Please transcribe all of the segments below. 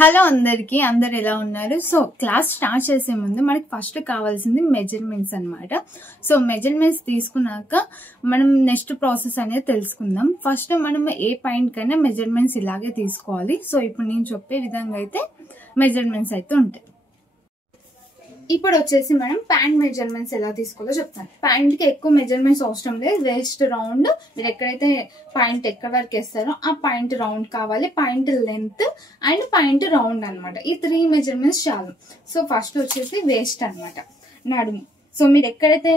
Hello అందరికి అందరు ఎలా ఉన్నారు? సో క్లాస్ స్టార్ట్ చేసే ముందు మనకి ఫస్ట్ కావాల్సింది మెజర్మెంట్స్ అన్నమాట. సో మెజర్మెంట్స్ తీసుకున్నాక మనం నెక్స్ట్ ప్రాసెస్ అనేది తెలుసుకుందాం. ఫస్ట్ మనం ఏ పాయింట్ కైనా మెజర్మెంట్స్ ఇలాగే తీసుకోవాలి. సో ఇప్పుడు నేను చెప్పే విధంగా అయితే మెజర్మెంట్స్ అయితే ఉంటాయి. ఇప్పుడు వచ్చేసి మనం ప్యాంట్ మెజర్మెంట్స్ ఎలా తీసుకోవాలో చెప్తాను. ప్యాంట్ కి ఎక్కువ మెజర్మెంట్స్ అవసరం లేదు. వేస్ట్ రౌండ్ మీరు ఎక్కడైతే పాయింట్ ఎక్కడ వరకు వేస్తారో ఆ పాయింట్ రౌండ్ కావాలి, point length and point round అనమాట. ఈ 3 మెజర్మెంట్స్ చాలు. సో ఫస్ట్ వచ్చేసి వేస్ట్ అనమాట, నడుము. సో మీరు ఎక్కడైతే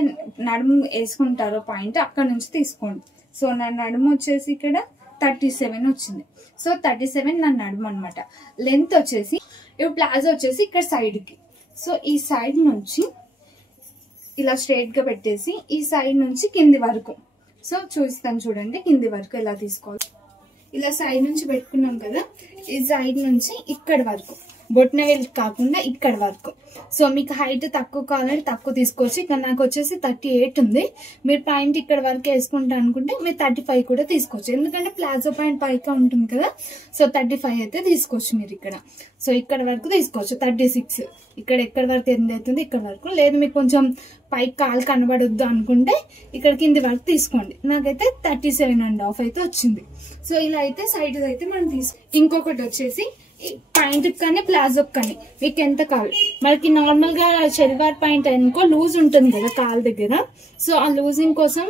నడుము వేసుకుంటారో పాయింట్ అక్కడ నుంచి తీసుకోండి. సో నా నడుము వచ్చేసి ఇక్కడ 37 వచ్చింది. సో 37 నా నడుము అనమాట. లెంత్ వచ్చేసి ఇప్పుడు ప్లాజో వచ్చేసి ఇక్కడ సైడ్ కి. సో ఈ సైడ్ నుంచి ఇలా స్ట్రైట్ గా పెట్టేసి ఈ సైడ్ నుంచి కింది వరకు, సో చూస్తాను చూడండి కింది వరకు ఎలా తీసుకోవాలి. ఇలా సైడ్ నుంచి పెట్టుకున్నాం కదా, ఈ సైడ్ నుంచి ఇక్కడ వరకు, బొట్న వేలు కాకుండా ఇక్కడ వరకు. సో మీకు హైట్ తక్కువ కావాలంటే తక్కువ తీసుకోవచ్చు. ఇక్కడ నాకు వచ్చేసి 38 ఉంది. మీరు పాయింట్ ఇక్కడ వరకు వేసుకుంటా అనుకుంటే మీరు 35 కూడా తీసుకోవచ్చు, ఎందుకంటే ప్లాజో పాయింట్ పైగా ఉంటుంది కదా. సో 35 అయితే తీసుకోవచ్చు మీరు ఇక్కడ. సో ఇక్కడ వరకు తీసుకోవచ్చు. 36 ఇక్కడ ఎక్కడ వరకు ఎంత అవుతుంది ఇక్కడ వరకు. లేదు మీకు కొంచెం పైకి కాలు కనబడొద్దు అనుకుంటే ఇక్కడ కింది వరకు తీసుకోండి. నాకైతే 37.5 అయితే వచ్చింది. సో ఇలా అయితే సైడ్ అయితే మనం ఇంకొకటి వచ్చేసి పాయింట్ కానీ ప్లాజో కానీ మీకు ఎంత కావాలి. మనకి నార్మల్ గా షెల్వార్ పాయింట్ అనుకో లూజ్ ఉంటుంది కదా కాలు దగ్గర. సో ఆ లూజింగ్ కోసం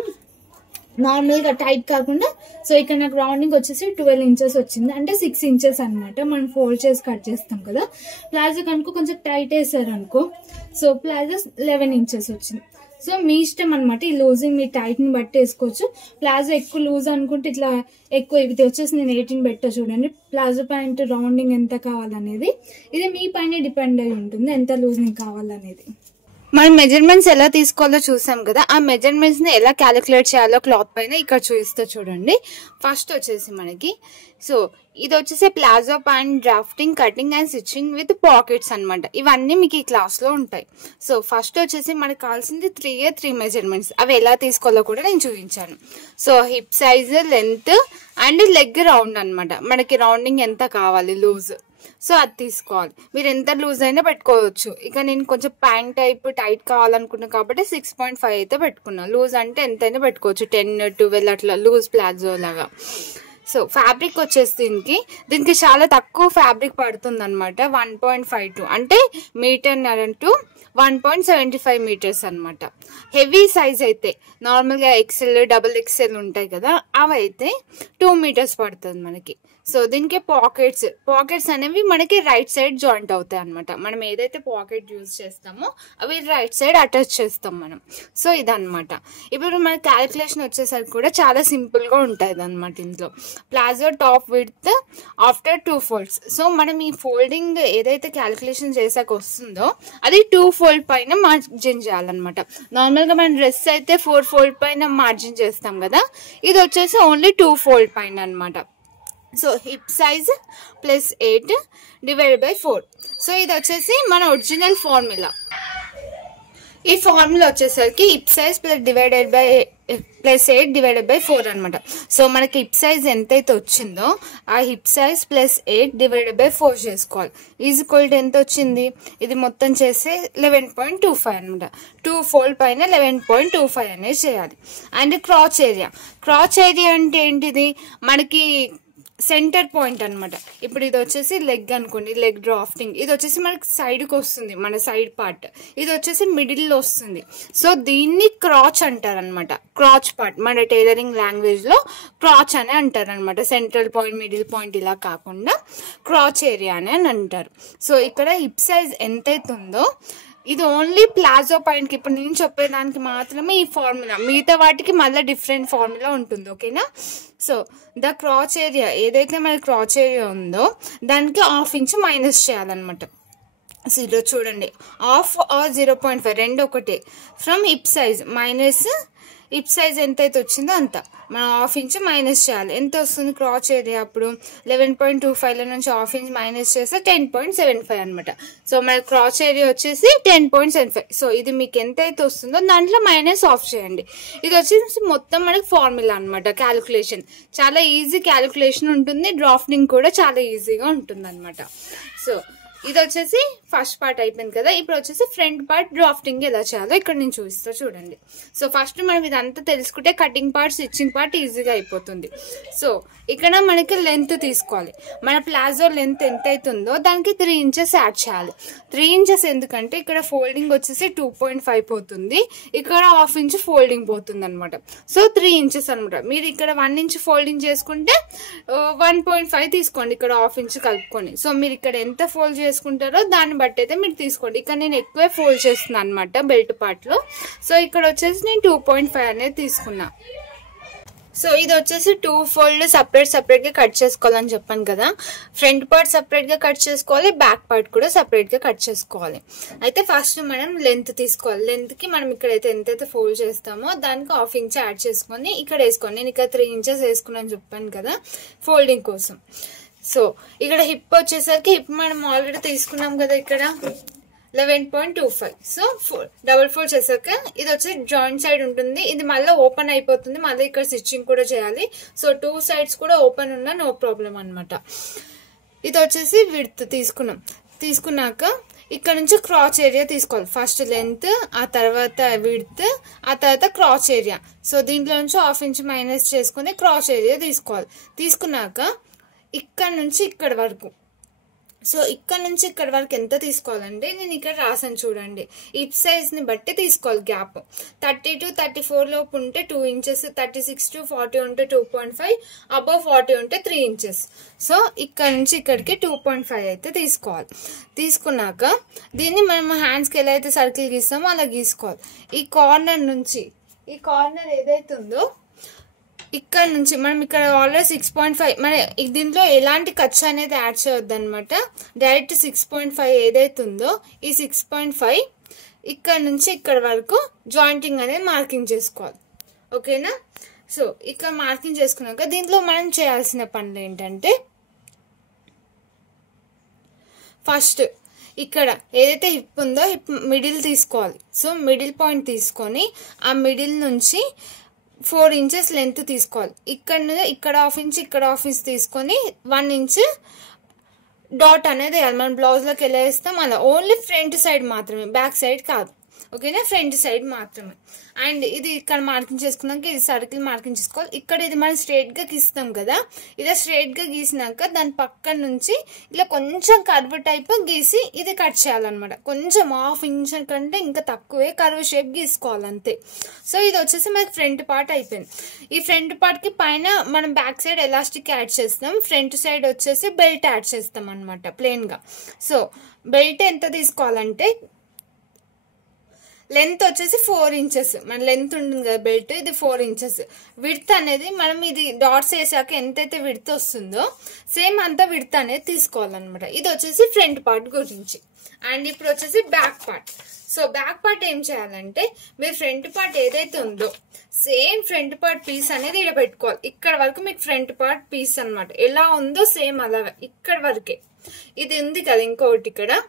నార్మల్ గా టైట్ కాకుండా, సో ఇక్కడ నాకు రౌండింగ్ వచ్చేసి 12 ఇంచెస్ వచ్చింది, అంటే 6 ఇంచెస్ అనమాట. మనం ఫోల్డ్ చేసి కట్ చేస్తాం కదా. ప్లాజో కనుక కొంచెం టైట్ వేసారు అనుకో, సో ప్లాజో 11 ఇంచెస్ వచ్చింది. సో మీ ఇష్టం అనమాట. ఈ లూజింగ్ మీ టైట్ ని బట్టి వేసుకోవచ్చు. ప్లాజో ఎక్కువ లూజ్ అనుకుంటే ఇట్లా ఎక్కువ ఇది వచ్చేసి నేను 18 పెట్టా చూడండి. ప్లాజో ప్యాంట్ రౌండింగ్ ఎంత కావాలనేది ఇది మీ పైన డిపెండ్ అయి ఉంటుంది, ఎంత లూజింగ్ కావాలనేది. మనం మెజర్మెంట్స్ ఎలా తీసుకోవాలో చూసాం కదా. ఆ మెజర్మెంట్స్ ని ఎలా క్యాలిక్యులేట్ చేయాలో క్లాత్ పైన ఇక్కడ చూపిస్తే చూడండి. ఫస్ట్ వచ్చేసి మనకి సో ఇది వచ్చేసి palazzo pant drafting, cutting and stitching with pockets అనమాట. ఇవన్నీ మీకు ఈ క్లాస్ లో ఉంటాయి. సో ఫస్ట్ వచ్చేసి మనకి కావాల్సింది 3 మెజర్మెంట్స్. అవి ఎలా తీసుకోవాలో కూడా నేను చూపించాను. So hip size, length and leg round అనమాట. మనకి రౌండింగ్ ఎంత కావాలి లూజ్, సో అది తీసుకోవాలి. మీరు ఎంత లూజ్ అయినా పెట్టుకోవచ్చు. ఇక నేను కొంచెం ప్యాంట్ టైప్ టైట్ కావాలనుకున్నా కాబట్టి 6.5 అయితే పెట్టుకున్నా. లూజ్ అంటే ఎంతైనా పెట్టుకోవచ్చు, 10, 12 అట్లా లూజ్ ప్లాజో లాగా. సో ఫ్యాబ్రిక్ వచ్చేసి దీనికి చాలా తక్కువ ఫ్యాబ్రిక్ పడుతుంది అనమాట. 1.52 అంటే మీటర్ టు 1.75 మీటర్స్ అనమాట. హెవీ సైజ్ అయితే నార్మల్గా XL, XXL ఉంటాయి కదా, అవి అయితే 2 మీటర్స్ పడుతుంది మనకి. సో దీనికి పాకెట్స్ అనేవి మనకి రైట్ సైడ్ జాయింట్ అవుతాయి అనమాట. మనం ఏదైతే పాకెట్ యూజ్ చేస్తామో అవి రైట్ సైడ్ అటాచ్ చేస్తాం మనం. సో ఇదనమాట. ఇప్పుడు మన క్యాలిక్యులేషన్ వచ్చేసరికి కూడా చాలా సింపుల్గా ఉంటుంది అనమాట. ఇంట్లో palazzo top width after 2 folds. So మనం ఈ ఫోల్డింగ్ ఏదైతే క్యాలిక్యులేషన్ చేసాక వస్తుందో అది 2 fold పైన మార్జిన్ చేయాలన్నమాట. నార్మల్గా మన డ్రెస్ అయితే 4 fold పైన మార్జిన్ చేస్తాం కదా, ఇది వచ్చేసి ఓన్లీ 2 fold పైన అనమాట. So hip size +8 / 4. సో ఇది వచ్చేసి మన ఒరిజినల్ ఫార్ములా. ఈ ఫార్ములా వచ్చేసరికి హిప్ సైజ్ +8 / 4 అనమాట. సో మనకి హిప్ సైజ్ ఎంతైతే వచ్చిందో ఆ హిప్ సైజ్ +8 / 4 చేసుకోవాలి. ఈక్వల్ టు ఎంత వచ్చింది, ఇది మొత్తం చేస్తే 11.25 అనమాట. 2 fold పైన 11.25 అనేది చేయాలి. అండ్ క్రాచ్ ఏరియా అంటే ఏంటిది, మనకి సెంటర్ పాయింట్ అనమాట. ఇప్పుడు ఇది వచ్చేసి లెగ్ అనుకోండి, లెగ్ డ్రాఫ్టింగ్. ఇది వచ్చేసి మనకి సైడ్కి వస్తుంది, మన సైడ్ పార్ట్. ఇది వచ్చేసి మిడిల్లో వస్తుంది. సో దీన్ని క్రాచ్ అంటారు అనమాట. క్రాచ్ పార్ట్ మన టైలరింగ్ లాంగ్వేజ్లో క్రాచ్ అని అంటారు అనమాట. సెంట్రల్ పాయింట్, మిడిల్ పాయింట్ ఇలా కాకుండా క్రాచ్ ఏరియా అని అంటారు. సో ఇక్కడ హిప్ సైజ్ ఎంతైతే ఉందో ఇది ఓన్లీ ప్లాజో పాయింట్కి, ఇప్పుడు నేను చెప్పేదానికి మాత్రమే ఈ ఫార్ములా. మిగతా వాటికి మళ్ళీ డిఫరెంట్ ఫార్ములా ఉంటుంది, ఓకేనా. సో ద క్రాచ్ ఏరియా ఏదైతే మన క్రాచ్ ఏరియా ఉందో దానికి 1/2 ఇంచ్ మైనస్ చేయాలన్నమాట. సో ఇలా చూడండి, 1/2 or 0.5 రెండు ఒకటే. From hip size minus hip size ఎంతైతే వచ్చిందో అంత మనం హాఫ్ ఇంచ్ మైనస్ చేయాలి. ఎంత వస్తుంది క్రాచ్ ఏరియా? అప్పుడు 11.25 నుంచి హాఫ్ ఇంచ్ మైనస్ చేస్తే 10.75 అనమాట. సో మన క్రాచ్ ఏరియా వచ్చేసి 10.75. సో ఇది మీకు ఎంతైతే వస్తుందో దాంట్లో మైనస్ ఆఫ్ చేయండి. ఇది వచ్చేసి మొత్తం మనకి ఫార్ములా అనమాట, క్యాలిక్యులేషన్. చాలా ఈజీ క్యాలిక్యులేషన్ ఉంటుంది, డ్రాఫ్టింగ్ కూడా చాలా ఈజీగా ఉంటుంది అనమాట. సో ఇది వచ్చేసి ఫస్ట్ పార్ట్ అయిపోయింది కదా. ఇప్పుడు వచ్చేసి ఫ్రంట్ పార్ట్ డ్రాఫ్టింగ్ ఎలా చేయాలో ఇక్కడ నేను చూపిస్తా చూడండి. సో ఫస్ట్ మనం ఇదంతా తెలుసుకుంటే కటింగ్ పార్ట్, స్టిచ్చింగ్ పార్ట్ ఈజీగా అయిపోతుంది. సో ఇక్కడ మనకి లెంత్ తీసుకోవాలి. మన ప్లాజో లెంత్ ఎంత అవుతుందో దానికి 3 ఇంచెస్ యాడ్ చేయాలి. 3 ఇంచెస్ ఎందుకంటే ఇక్కడ ఫోల్డింగ్ వచ్చేసి 2.5 పోతుంది, ఇక్కడ హాఫ్ ఇంచ్ ఫోల్డింగ్ పోతుంది అనమాట. సో 3 ఇంచెస్ అనమాట. మీరు ఇక్కడ 1 ఇంచ్ ఫోల్డింగ్ చేసుకుంటే 1.5 తీసుకోండి, ఇక్కడ హాఫ్ ఇంచ్ కలుపుకొని. సో మీరు ఇక్కడ ఎంత ఫోల్డ్ చేసుకుంటారో దాన్ని బట్టి అయితే మీరు తీసుకోండి. ఇక్కడ నేను ఎక్కువే ఫోల్డ్ చేస్తున్నాను అనమాట బెల్ట్ పార్ట్ లో. సో ఇక్కడ వచ్చేసి నేను 2.5 అనేది తీసుకున్నా. సో ఇది వచ్చేసి 2 ఫోల్డ్ సపరేట్ గా కట్ చేసుకోవాలని చెప్పాను కదా. ఫ్రంట్ పార్ట్ సపరేట్ గా కట్ చేసుకోవాలి, బ్యాక్ పార్ట్ కూడా సపరేట్ గా కట్ చేసుకోవాలి. అయితే ఫస్ట్ మనం లెంత్ తీసుకోవాలి. లెంత్ కి మనం ఇక్కడైతే ఎంతైతే ఫోల్డ్ చేస్తామో దానికి హాఫ్ ఇంచ్ యాడ్ చేసుకొని ఇక్కడ వేసుకోండి. నేను ఇక్కడ 3 ఇంచెస్ వేసుకున్నాను చెప్పాను కదా ఫోల్డింగ్ కోసం. సో ఇక్కడ హిప్ వచ్చేసరికి హిప్ మనం ఆల్రెడీ తీసుకున్నాం కదా ఇక్కడ 11.25. సో డబుల్ ఫోల్డ్ చేసాక ఇది వచ్చి జాయింట్ సైడ్ ఉంటుంది, ఇది మళ్ళీ ఓపెన్ అయిపోతుంది, మళ్ళీ ఇక్కడ స్టిచ్చింగ్ కూడా చేయాలి. సో 2 సైడ్స్ కూడా ఓపెన్ ఉన్నా నో ప్రాబ్లం అనమాట. ఇది వచ్చేసి విడ్త్ తీసుకున్నాక ఇక్కడ నుంచి క్రాచ్ ఏరియా తీసుకోవాలి. ఫస్ట్ లెంత్, ఆ తర్వాత విడ్త్, ఆ తర్వాత క్రాచ్ ఏరియా. సో దీంట్లో నుంచి హాఫ్ ఇంచ్ మైనస్ చేసుకుని క్రాచ్ ఏరియా తీసుకోవాలి. తీసుకున్నాక ఇక్కడ నుంచి ఇక్కడ వరకు, సో ఇక్కడ నుంచి ఇక్కడ వరకు ఎంత తీసుకోవాలంటే నేను ఇక్కడ రాసాను చూడండి. హిప్ సైజ్ ని బట్టి తీసుకోవాలి. గ్యాప్ 30 to 34 లోపు ఉంటే 2 ఇంచెస్, 36 to 40 ఉంటే 2.5, అబౌవ్ 40 ఉంటే 3 ఇంచెస్. సో ఇక్కడ నుంచి ఇక్కడికి 2.5 అయితే తీసుకోవాలి. తీసుకున్నాక దీన్ని మనం హ్యాండ్స్ కి ఎలా అయితే సర్కిల్ గీస్తామో అలా గీసుకోవాలి. ఈ కార్నర్ ఏదైతే ఉందో ఇక్కడ నుంచి మనం ఇక్కడ ఆల్రెడీ 6.5, మన దీంట్లో ఎలాంటి ఖర్చు అనేది యాడ్ చేయొద్దు అనమాట. డైరెక్ట్ 6.5 ఏదైతే ఉందో ఈ 6.5 ఇక్కడ నుంచి ఇక్కడ వరకు జాయింటింగ్ అనేది మార్కింగ్ చేసుకోవాలి. ఓకేనా? సో ఇక్కడ మార్కింగ్ చేసుకున్నాక దీంట్లో మనం చేయాల్సిన పనులు ఏంటంటే, ఫస్ట్ ఇక్కడ ఏదైతే హిప్ ఉందో హిప్ మిడిల్ తీసుకోవాలి. సో మిడిల్ పాయింట్ తీసుకొని ఆ మిడిల్ నుంచి 4 ఇంచెస్ లెంత్ తీసుకోవాలి. ఇక్కడ హాఫ్ ఇంచ్, ఇక్కడ హాఫ్ ఇంచ్ తీసుకొని 1 ఇంచ్ డాట్ అనేది వేయాలి. మనం బ్లౌజ్ లోకి ఎలా వేస్తాం అలా, ఓన్లీ ఫ్రంట్ సైడ్ మాత్రమే, బ్యాక్ సైడ్ కాదు. ఓకేనా? ఫ్రంట్ సైడ్ మాత్రమే. అండ్ ఇది ఇక్కడ మార్కింగ్ చేసుకున్నాక ఇది సర్కిల్ మార్కింగ్ చేసుకోవాలి. ఇక్కడ ఇది మనం స్ట్రైట్ గా గీస్తాం కదా, ఇలా స్ట్రైట్ గా గీసినాక దాని పక్కన నుంచి ఇలా కొంచెం కర్వ్ టైప్ గీసి ఇది కట్ చేయాలన్నమాట. కొంచెం హాఫ్ ఇంచ్ కంటే ఇంకా తక్కువే కర్వ్ షేప్ గీసుకోవాలి అంతే. సో ఇది వచ్చేసి మనకి ఫ్రంట్ పార్ట్ అయిపోయింది. ఈ ఫ్రంట్ పార్ట్ కి పైన మనం బ్యాక్ సైడ్ ఎలాస్టిక్ యాడ్ చేస్తాం, ఫ్రంట్ సైడ్ వచ్చేసి బెల్ట్ యాడ్ చేస్తాం అనమాట ప్లెయిన్ గా. సో బెల్ట్ ఎంత తీసుకోవాలంటే లెంత్ వచ్చేసి 4 ఇంచెస్. మన లెంత్ ఉంటుంది కదా బెల్ట్, ఇది 4 ఇంచెస్. విడ్త్ అనేది మనం ఇది డాట్స్ వేసాక ఎంతైతే విడ్త్ వస్తుందో సేమ్ అంతా విడ్త్ అనేది తీసుకోవాలన్నమాట. ఇది వచ్చేసి ఫ్రంట్ పార్ట్ గురించి. అండ్ ఇప్పుడు వచ్చేసి back part. So back part ఏం చేయాలంటే, మీరు ఫ్రంట్ పార్ట్ ఏదైతే ఉందో సేమ్ ఫ్రంట్ పార్ట్ పీస్ అనేది ఇక్కడ పెట్టుకోవాలి. ఇక్కడ వరకు మీకు ఫ్రంట్ పార్ట్ పీస్ అనమాట ఎలా ఉందో సేమ్ అలాగా ఇక్కడ వరకే. ఇది ఉంది కదా ఇంకొకటి ఇక్కడ.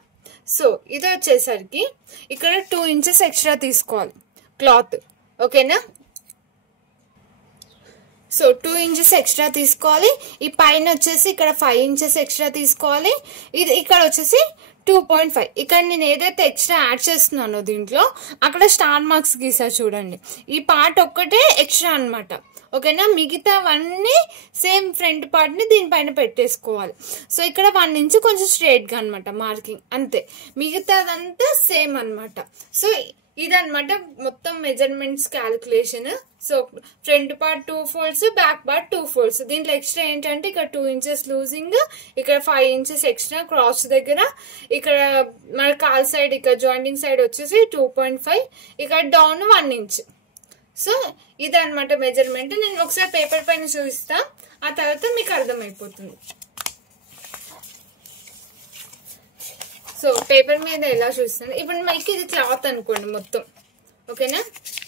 సో ఇది వచ్చేసరికి ఇక్కడ 2 ఇంచెస్ ఎక్స్ట్రా తీసుకోవాలి క్లాత్. ఓకేనా? సో 2 ఇంచెస్ ఎక్స్ట్రా తీసుకోవాలి. ఈ పైన వచ్చేసి ఇక్కడ 5 ఇంచెస్ ఎక్స్ట్రా తీసుకోవాలి. ఇది ఇక్కడ వచ్చేసి 2.5. ఇక్కడ నేను ఏదైతే ఎక్స్ట్రా యాడ్ చేస్తున్నానో దీంట్లో అక్కడ స్టార్ మార్క్స్ గీసా చూడండి. ఈ పార్ట్ ఒక్కటే ఎక్స్ట్రా అనమాట. ఓకేనా? మిగతావన్నీ సేమ్ ఫ్రంట్ పార్ట్ ని దీనిపైన పెట్టేసుకోవాలి. సో ఇక్కడ 1 ఇంచ్ కొంచెం స్ట్రైట్ గా అనమాట మార్కింగ్, అంతే. మిగతాదంతా సేమ్ అనమాట. సో ఇదనమాట మొత్తం measurements calculation. So front part 2 folds, back part 2 folds. దీంట్లో ఎక్స్ట్రా ఏంటంటే ఇక్కడ 2 ఇంచెస్ లూజింగ్, ఇక్కడ 5 ఇంచెస్ ఎక్స్ట్రా క్రాస్ దగ్గర, ఇక్కడ మన కాల్ సైడ్ ఇక్కడ జాయింటింగ్ సైడ్ వచ్చేసి 2.5, ఇక్కడ డౌన్ 1 ఇంచ్. సో ఇదనమాట మెజర్మెంట్. నేను ఒకసారి పేపర్ పైన చూపిస్తా, ఆ తర్వాత మీకు అర్థమైపోతుంది. సో పేపర్ మీద ఎలా చూస్తాను ఇప్పుడు, మనకి ఇది క్లాత్ అనుకోండి మొత్తం. ఓకేనా?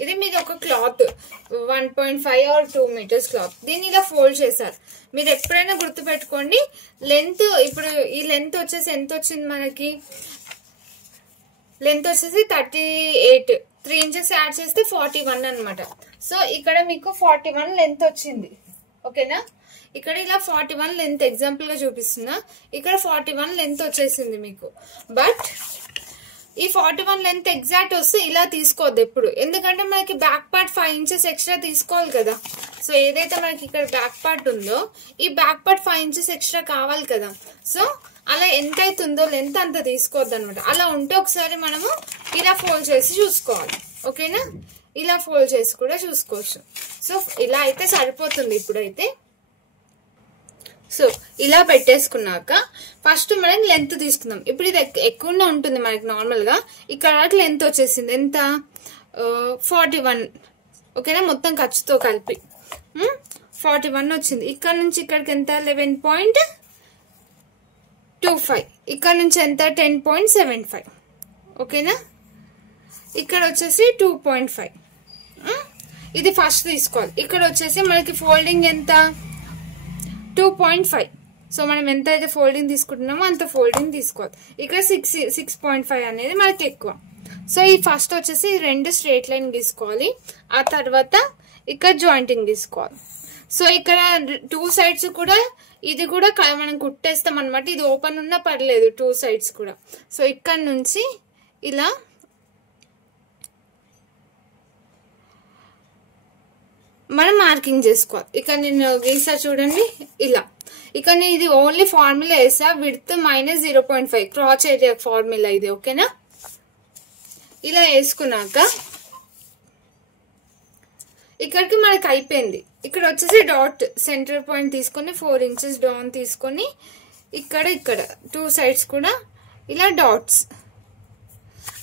ఇది మీది ఒక క్లాత్ 1.5 or 2 meters క్లాత్. దీన్ని ఇలా ఫోల్డ్ చేశారు. మీరు ఎప్పుడైనా గుర్తుపెట్టుకోండి, లెంత్ ఇప్పుడు ఈ లెంత్ వచ్చేసి ఎంత వచ్చింది మనకి, లెంత్ వచ్చేసి 38, 3 inches యాడ్ చేస్తే 41 అనమాట. సో ఇక్కడ మీకు 41 లెంత్ వచ్చింది. ఓకేనా, ఇక్కడ ఇలా 41 లెంత్ ఎగ్జాంపుల్ గా చూపిస్తున్నా. ఇక్కడ 41 లెంత్ వచ్చేసింది మీకు. బట్ ఈ 41 లెంత్ ఎగ్జాక్ట్ వస్తే ఇలా తీసుకోవద్దు ఎప్పుడు, ఎందుకంటే మనకి బ్యాక్ పార్ట్ 5 inches ఎక్స్ట్రా తీసుకోవాలి కదా. సో ఏదైతే మనకి ఇక్కడ బ్యాక్ పార్ట్ ఉందో ఈ బ్యాక్ పార్ట్ 5 inches ఎక్స్ట్రా కావాలి కదా. సో అలా ఎంత అవుతుందో లెంత్ అంత తీసుకోవద్దు అనమాట. అలా ఉంటే ఒకసారి మనము ఇలా ఫోల్డ్ చేసి చూసుకోవాలి. ఓకేనా, ఇలా ఫోల్డ్ చేసి కూడా చూసుకోవచ్చు. సో ఇలా అయితే సరిపోతుంది ఇప్పుడైతే. సో ఇలా పెట్టేసుకున్నాక ఫస్ట్ మనం లెంత్ తీసుకుందాం. ఇప్పుడు ఇది ఎక్కువనే ఉంటుంది మనకి నార్మల్ గా. ఇక్కడ లెంత్ వచ్చేసింది ఎంత, 41. ఓకేనా, మొత్తం ఖర్చుతో కలిపి 41 వచ్చింది. ఇక్కడ నుంచి ఇక్కడికి ఎంత, 11.25. ఇక్కడ నుంచి ఎంత, 10.75. ఓకేనా, ఇక్కడ వచ్చేసి 2.5. ఇది ఫస్ట్ తీసుకోవాలి. ఇక్కడ వచ్చేసి మనకి ఫోల్డింగ్ ఎంత, 2.5. సో మనం ఎంత అయితే ఫోల్డింగ్ తీసుకుంటున్నామో అంత ఫోల్డింగ్ తీసుకోవాలి. ఇక్కడ 6.5 అనేది మనకి ఎక్కువ. సో ఈ ఫస్ట్ వచ్చేసి 2 స్ట్రేట్ లైన్ తీసుకోవాలి. ఆ తర్వాత ఇక్కడ జాయింటింగ్ తీసుకోవాలి. సో ఇక్కడ 2 sides కూడా ఇది కూడా మనం కుట్టేస్తాం అనమాట. ఇది ఓపెన్ ఉన్నా పర్లేదు 2 sides కూడా. సో ఇక్కడ నుంచి ఇలా మనం మార్కింగ్ చేసుకోవాలి. ఇక్కడ నేను గీసా చూడండి ఇలా. ఇక్కడ నేను ఇది ఓన్లీ ఫార్ములా వేసా, విడ్త్ -0.5 క్రాచ్ ఏరియా ఫార్ములా ఇది. ఓకేనా, ఇలా వేసుకున్నాక ఇక్కడికి మనకి అయిపోయింది. ఇక్కడ వచ్చేసి డాట్ సెంటర్ పాయింట్ తీసుకొని 4 inches డౌన్ తీసుకొని ఇక్కడ 2 sides కూడా ఇలా డాట్స్.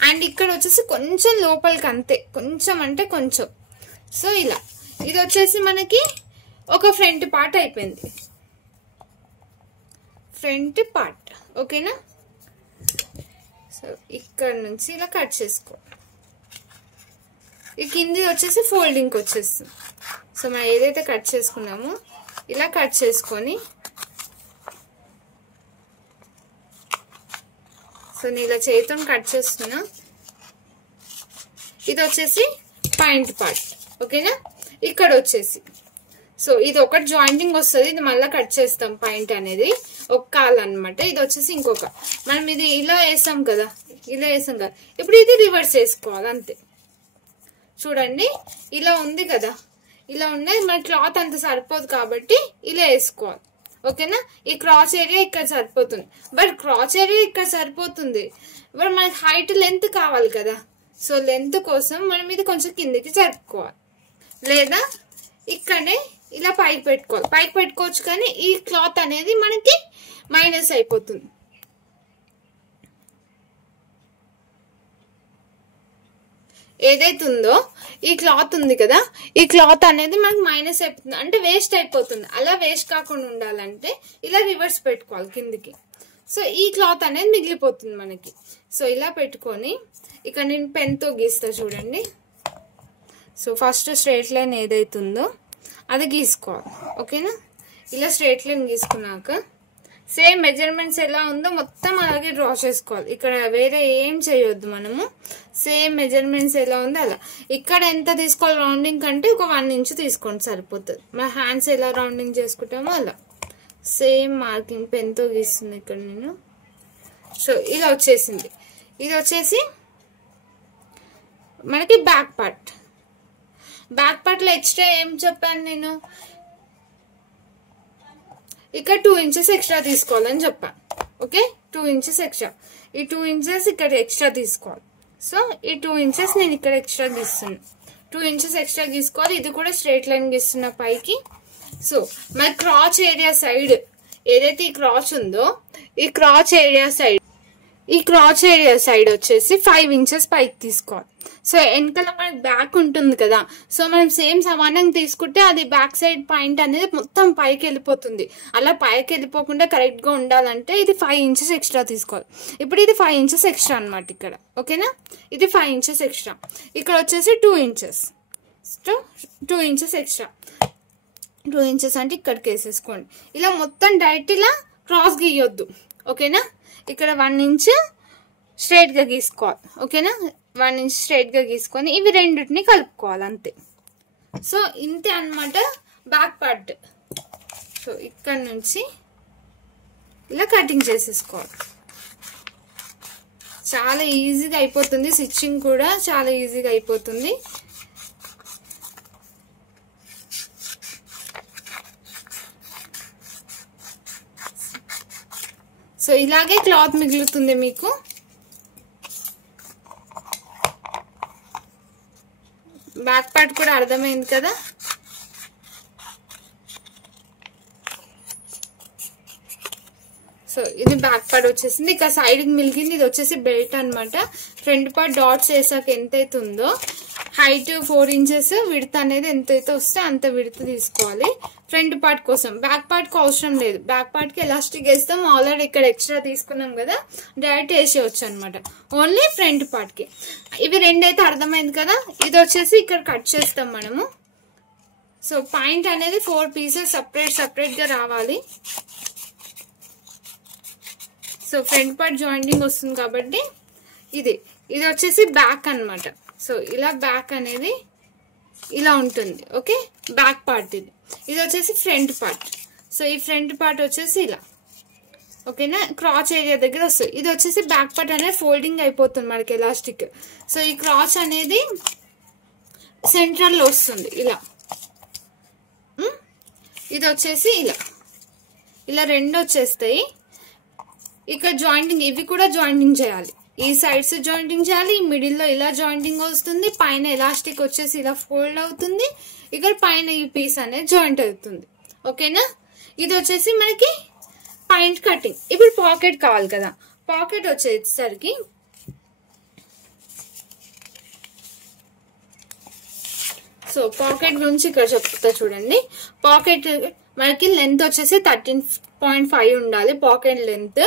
అండ్ ఇక్కడ వచ్చేసి కొంచెం లోపలికి అంతే, కొంచెం అంటే కొంచెం. సో ఇలా ఇది వచ్చేసి మనకి ఒక ఫ్రంట్ పార్ట్ అయిపోయింది, ఫ్రంట్ పార్ట్. ఓకేనా, సో ఇక్కడ నుంచి ఇలా కట్ చేసుకో. ఈ కింది వచ్చేసి ఫోల్డింగ్కి వచ్చేస్తుంది. సో మనం ఏదైతే కట్ చేసుకున్నామో ఇలా కట్ చేసుకొని, సో నేను ఇలా చేతితో కట్ చేస్తున్నా. ఇది వచ్చేసి పాయింట్ పార్ట్. ఓకేనా, ఇక్కడ వచ్చేసి సో ఇది ఒకటి జాయింటింగ్ వస్తుంది, ఇది మళ్ళీ కట్ చేస్తాం. పాయింట్ అనేది ఒక కాల్ అనమాట. ఇది వచ్చేసి ఇంకొక, మనం ఇది ఇలా వేసాం కదా, ఇలా వేసాం కదా. ఇప్పుడు ఇది రివర్స్ వేసుకోవాలి అంతే. చూడండి ఇలా ఉంది కదా, ఇలా ఉన్నది. మన క్లాత్ అంత సరిపోదు కాబట్టి ఇలా వేసుకోవాలి. ఓకేనా, ఈ క్రాచ్ ఏరియా ఇక్కడ సరిపోతుంది. బట్ క్రాచ్ ఏరియా ఇక్కడ సరిపోతుంది, బట్ మనకి హైట్ లెంత్ కావాలి కదా. సో లెంత్ కోసం మనం ఇది కొంచెం కిందికి జరుపుకోవాలి, లేదా ఇక్కడే ఇలా పైకి పెట్టుకోవాలి. పైకి పెట్టుకోవచ్చు కానీ ఈ క్లాత్ అనేది మనకి మైనస్ అయిపోతుంది. ఏదైతే ఉందో ఈ క్లాత్ ఉంది కదా, ఈ క్లాత్ అనేది మనకి మైనస్ అయిపోతుంది, అంటే వేస్ట్ అయిపోతుంది. అలా వేస్ట్ కాకుండా ఉండాలంటే ఇలా రివర్స్ పెట్టుకోవాలి కిందికి. సో ఈ క్లాత్ అనేది మిగిలిపోతుంది మనకి. సో ఇలా పెట్టుకొని ఇక్కడ నేను పెన్తో గీస్తా చూడండి. సో ఫస్ట్ స్ట్రైట్ లైన్ ఏదైతుందో అది గీసుకోవాలి. ఓకేనా, ఇలా స్ట్రైట్ లైన్ గీసుకున్నాక సేమ్ మెజర్మెంట్స్ ఎలా ఉందో మొత్తం అలాగే డ్రా చేసుకోవాలి. ఇక్కడ వేరే ఏం చేయొద్దు మనము. సేమ్ మెజర్మెంట్స్ ఎలా ఉందో అలా. ఇక్కడ ఎంత తీసుకోవాలి రౌండింగ్ కంటే ఒక 1 inch తీసుకోండి సరిపోతుంది. మన హ్యాండ్స్ ఎలా రౌండింగ్ చేసుకుంటామో అలా సేమ్ మార్కింగ్ పెన్తో గీస్తుంది ఇక్కడ నేను. సో ఇలా వచ్చేసింది. ఇది వచ్చేసి మనకి బ్యాక్ పార్ట్. బ్యాక్ పార్ట్ లో ఎక్స్ట్రా ఏం చెప్పాను నేను, ఇక్కడ 2 inches ఎక్స్ట్రా తీసుకోవాలని చెప్పాను. Okay, 2 inches extra. ఈ 2 inches ఇక్కడ ఎక్స్ట్రా తీసుకోవాలి. సో ఈ 2 inches నేను ఇక్కడ ఎక్స్ట్రా గీస్తున్నాను. 2 inches ఎక్స్ట్రా గీసుకోవాలి. ఇది కూడా స్ట్రైట్ లైన్ గీస్తున్నా పైకి. సో మన క్రాచ్ ఏరియా సైడ్ ఏదైతే ఈ క్రాచ్ ఉందో ఈ క్రాచ్ ఏరియా సైడ్ వచ్చేసి 5 inches పైకి తీసుకోవాలి. సో వెనకాల మనకి బ్యాక్ ఉంటుంది కదా, సో మనం సేమ్ సమానంగా తీసుకుంటే అది బ్యాక్ సైడ్ పాయింట్ అనేది మొత్తం పైకి వెళ్ళిపోతుంది. అలా పైకి వెళ్ళిపోకుండా కరెక్ట్గా ఉండాలంటే ఇది 5 ఇంచెస్ ఎక్స్ట్రా తీసుకోవాలి. ఇప్పుడు ఇది 5 ఇంచెస్ ఎక్స్ట్రా అనమాట ఇక్కడ. ఓకేనా, ఇది 5 ఇంచెస్ ఎక్స్ట్రా. ఇక్కడ వచ్చేసి 2 ఇంచెస్, 2 ఇంచెస్ ఎక్స్ట్రా. 2 ఇంచెస్ అంటే ఇక్కడికి వేసేసుకోండి. ఇలా మొత్తం డైరెక్ట్ ఇలా క్రాస్ గీయొద్దు. ఓకేనా, ఇక్కడ 1 ఇంచ్ స్ట్రైట్గా గీసుకోవాలి. ఓకేనా, 1 ఇంచ్ స్ట్రైట్గా గీసుకొని ఇవి రెండింటిని కలుపుకోవాలి అంతే. సో ఇంతే అన్నమాట బ్యాక్ పార్ట్. సో ఇక్కడ నుంచి ఇలా కటింగ్ చేసేసుకోవాలి. చాలా ఈజీగా అయిపోతుంది, స్టిచ్చింగ్ కూడా చాలా ఈజీగా అయిపోతుంది. సో ఇలాగే క్లాత్ మిగులుతుంది మీకు. బ్యాక్ పార్ట్ కూడా అర్థమైంది కదా. సో ఇది బ్యాక్ పార్ట్ వచ్చేసింది. ఇక సైడ్ మిలిగింది, ఇది వచ్చేసి బెల్ట్ అనమాట. ఫ్రంట్ పార్ట్ డాట్స్ వేసాక ఎంతైతే ఉందో హైట్ 4 ఇంచెస్, విడత అనేది ఎంతైతే వస్తే అంత విడత తీసుకోవాలి ఫ్రంట్ పార్ట్ కోసం. బ్యాక్ పార్ట్ కి అవసరం లేదు, బ్యాక్ పార్ట్ కి ఎలాస్టిక్ వేస్తాం. ఆల్రెడీ ఇక్కడ ఎక్స్ట్రా తీసుకున్నాం కదా, డైరెక్ట్ వేసేయచ్చు అనమాట. ఓన్లీ ఫ్రంట్ పార్ట్ కి. ఇవి రెండైతే అర్థమైంది కదా. ఇది వచ్చేసి ఇక్కడ కట్ చేస్తాం మనము. సో పాయింట్ అనేది 4 పీసెస్ సపరేట్ గా రావాలి. సో ఫ్రంట్ పార్ట్ జాయింటింగ్ వస్తుంది కాబట్టి ఇది వచ్చేసి బ్యాక్ అన్నమాట. సో ఇలా బ్యాక్ అనేది ఇలా ఉంటుంది. ఓకే, బ్యాక్ పార్ట్ ఇది వచ్చేసి ఫ్రంట్ పార్ట్. సో ఈ ఫ్రంట్ పార్ట్ వచ్చేసి ఇలా. ఓకేనా, క్రాచ్ ఏరియా దగ్గర వస్తుంది. ఇది వచ్చేసి బ్యాక్ పార్ట్ అనేది ఫోల్డింగ్ అయిపోతుంది మనకి ఎలాస్టిక్. సో ఈ క్రాచ్ అనేది సెంట్రల్ లో వస్తుంది ఇలా. ఇది వచ్చేసి ఇలా రెండు వచ్చేస్తాయి. ఇక్కడ జాయింటింగ్, ఇవి కూడా జాయింటింగ్ చేయాలి. ఈ సైడ్స్ జాయింటింగ్ చేయాలి, ఈ మిడిల్ లో ఇలా జాయింటింగ్ వస్తుంది, పైన ఎలాస్టిక్ వచ్చేసి ఇలా ఫోల్డ్ అవుతుంది, ఇక్కడ పైన ఈ పీస్ అనేది జాయింట్ అవుతుంది. ఓకేనా, ఇది వచ్చేసి మనకి పాయింట్ కటింగ్. ఇప్పుడు పాకెట్ కావాలి కదా. పాకెట్ వచ్చేసరికి సో పాకెట్ గురించి ఇక్కడ చెప్తా చూడండి. పాకెట్ మనకి లెంత్ వచ్చేసి 13.5 ఉండాలి పాకెట్ లెంత్.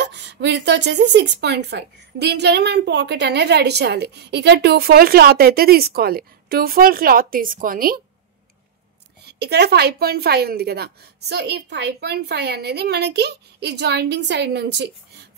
విడ్త్ వచ్చేసి 6.5. దీంట్లోనే మనం పాకెట్ అనేది రెడీ చేయాలి. ఇక్కడ 2 fold క్లాత్ అయితే తీసుకోవాలి. 2 fold క్లాత్ తీసుకొని ఇక్కడ 5.5 ఉంది కదా. సో ఈ 5.5 అనేది మనకి ఈ జాయింటింగ్ సైడ్ నుంచి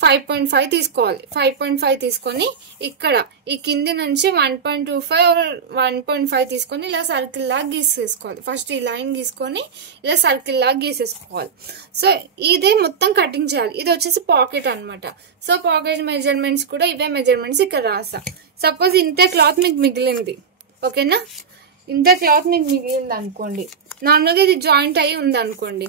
5.5 తీసుకోవాలి. 5.5 తీసుకొని ఇక్కడ ఈ కింది నుంచి 1.25 1.5 తీసుకొని ఇలా సర్కిల్ లాగా గీసేసుకోవాలి. ఫస్ట్ ఈ లైన్ గీసుకొని ఇలా సర్కిల్ లాగా గీసేసుకోవాలి. సో ఇదే మొత్తం కటింగ్ చేయాలి. ఇది వచ్చేసి పాకెట్ అనమాట. సో పాకెట్ మెజర్మెంట్స్ కూడా ఇవే మెజర్మెంట్స్ ఇక్కడ రాసా. సపోజ్ ఇంతే క్లాత్ మీకు మిగిలింది. ఓకేనా, ఇంత క్లాత్ మీకు మిగిలింది అనుకోండి. నార్మల్గా ఇది జాయింట్ అయ్యి ఉంది అనుకోండి.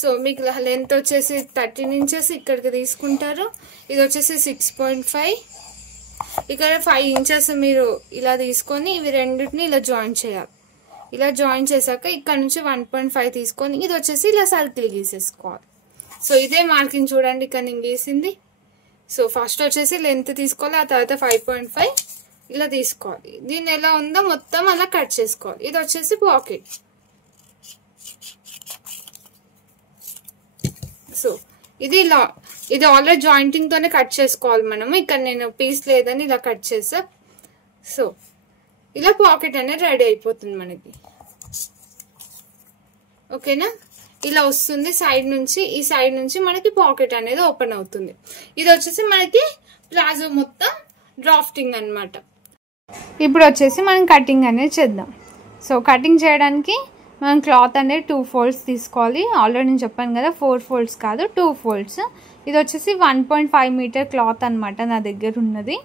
సో మీకు లెంత్ వచ్చేసి 13 ఇంచెస్ ఇక్కడికి తీసుకుంటారు. ఇది వచ్చేసి 6.5. ఇక్కడ 5 ఇంచెస్ మీరు ఇలా తీసుకొని ఇవి రెండింటిని ఇలా జాయిన్ చేయాలి. ఇలా జాయిన్ చేశాక ఇక్కడ నుంచి 1.5 తీసుకొని ఇది వచ్చేసి ఇలా సర్కిల్ గీసేసుకోవాలి. సో ఇదే మార్కింగ్ చూడండి ఇక్కడ నేను గీసింది. సో ఫస్ట్ వచ్చేసి లెంత్ తీసుకోవాలి, ఆ తర్వాత 5.5 ఇలా తీసుకోవాలి. దీన్ని ఎలా ఉందో మొత్తం అలా కట్ చేసుకోవాలి. ఇది వచ్చేసి పాకెట్. సో ఇది ఇలా, ఇది ఆల్రెడీ జాయింటింగ్ తోనే కట్ చేసుకోవాలి మనము. ఇక్కడ నేను పీస్ లేదని ఇలా కట్ చేసా. సో ఇలా పాకెట్ అనేది రెడీ అయిపోతుంది మనకి. ఓకేనా, ఇలా వస్తుంది సైడ్ నుంచి. ఈ సైడ్ నుంచి మనకి పాకెట్ అనేది ఓపెన్ అవుతుంది. ఇది వచ్చేసి మనకి ప్లాజో మొత్తం డ్రాఫ్టింగ్ అన్నమాట. ఇప్పుడు వచ్చేసి మనం కటింగ్ అనేది చేద్దాం. సో కటింగ్ చేయడానికి మనం క్లాత్ అనేది 2 folds తీసుకోవాలి. ఆల్రెడీ నేను చెప్పాను కదా 4 folds కాదు 2 folds. ఇది వచ్చేసి 1.5 మీటర్ క్లాత్ అనమాట నా దగ్గర ఉన్నది.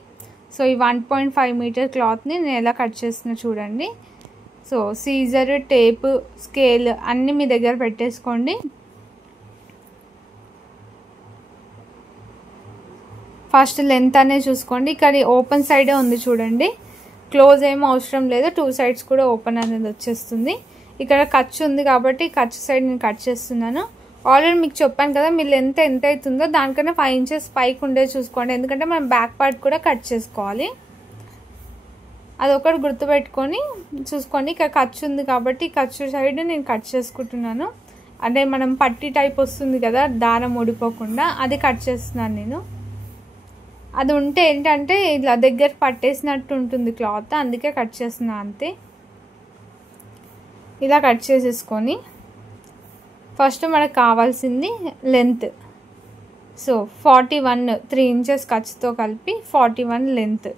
సో ఈ 1.5 మీటర్ క్లాత్ని నేను ఎలా కట్ చేస్తున్నా చూడండి. సో సీజర్, టేప్, స్కేల్ అన్నీ మీ దగ్గర పెట్టేసుకోండి. ఫస్ట్ లెంత్ అనేది చూసుకోండి. ఇక్కడ ఓపెన్ సైడే ఉంది చూడండి, క్లోజ్ ఏమో అవసరం లేదు. 2 sides కూడా ఓపెన్ అనేది వచ్చేస్తుంది. ఇక్కడ ఖర్చు ఉంది కాబట్టి ఖర్చు సైడ్ నేను కట్ చేస్తున్నాను. ఆల్రెడీ మీకు చెప్పాను కదా మీ లెంత్ ఎంత అవుతుందో దానికన్నా 5 ఇంచెస్ పైకి ఉండే చూసుకోండి, ఎందుకంటే మనం బ్యాక్ పార్ట్ కూడా కట్ చేసుకోవాలి. అదొకటి గుర్తుపెట్టుకొని చూసుకోండి. ఇక్కడ ఖర్చు ఉంది కాబట్టి ఖర్చు సైడ్ నేను కట్ చేసుకుంటున్నాను. అంటే మనం పట్టీ టైప్ వస్తుంది కదా దారం ఊడిపోకుండా, అది కట్ చేస్తున్నాను నేను. అది ఉంటే ఏంటంటే ఇలా దగ్గర పట్టేసినట్టు ఉంటుంది క్లాత్, అందుకే కట్ చేస్తున్నాను అంతే. ఇలా కట్ చేసేసుకొని ఫస్ట్ మనకు కావాల్సింది లెంత్. సో 41 3 ఇంచెస్ ఖర్చుతో కలిపి 41 లెంత్.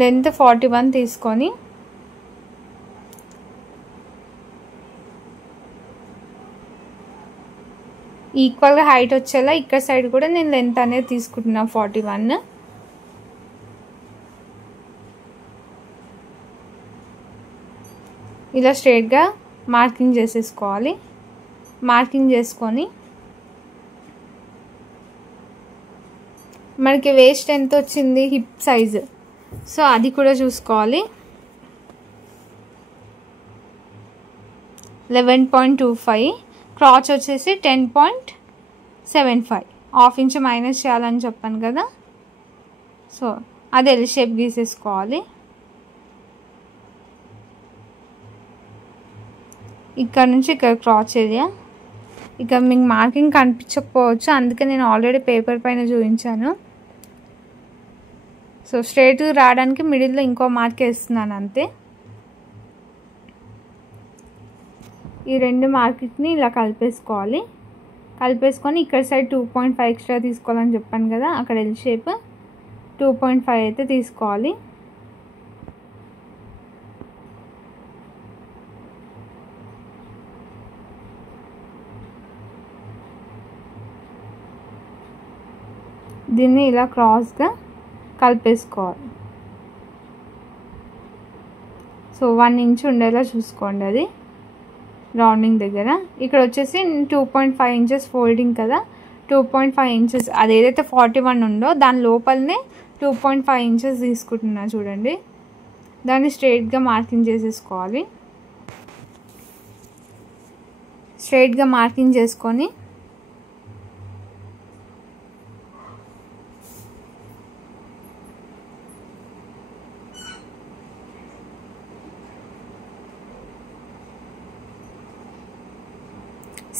లెంత్ 41 తీసుకొని ఈక్వల్గా హైట్ వచ్చేలా ఇక్కడ సైడ్ కూడా నేను లెంత్ అనేది తీసుకుంటున్నా 41. ఇలా స్ట్రైట్గా మార్కింగ్ చేసేసుకోవాలి. మార్కింగ్ చేసుకొని మనకి వేస్ట్ ఎంత వచ్చింది హిప్ సైజు, సో అది కూడా చూసుకోవాలి. 11.25, క్రాచ్ వచ్చేసి 10.75, హాఫ్ ఇంచ్ మైనస్ చేయాలని చెప్పాను కదా. సో అది ఎల్ షేప్ గీసేసుకోవాలి. ఇక్కడ నుంచి ఇక్కడ క్రాచ్ ఏరియా, ఇక మీకు మార్కింగ్ కనిపించకపోవచ్చు, అందుకే నేను ఆల్రెడీ పేపర్ పైన చూపించాను. సో స్ట్రైట్ రావడానికి మిడిల్లో ఇంకో మార్క్ వేస్తున్నాను అంతే. ఈ రెండు మార్కింగ్ని ఇలా కలిపేసుకోవాలి. కలిపేసుకొని ఇక్కడ సైడ్ 2.5 ఎక్స్ట్రా తీసుకోవాలని చెప్పాను కదా, అక్కడ ఎల్ షేప్ 2.5 అయితే తీసుకోవాలి. దీన్ని ఇలా క్రాస్గా కలిపేసుకోవాలి. సో 1 ఇంచ్ ఉండేలా చూసుకోండి అది రౌండింగ్ దగ్గర. ఇక్కడ వచ్చేసి 2.5 ఇంచెస్ ఫోల్డింగ్ కదా, 2.5 ఇంచెస్ అది ఏదైతే 41 ఉందో దాని లోపలనే 2.5 ఇంచెస్ తీసుకుంటున్నా చూడండి. దాన్ని స్ట్రైట్గా మార్కింగ్ చేసేసుకోవాలి. స్ట్రైట్గా మార్కింగ్ చేసుకొని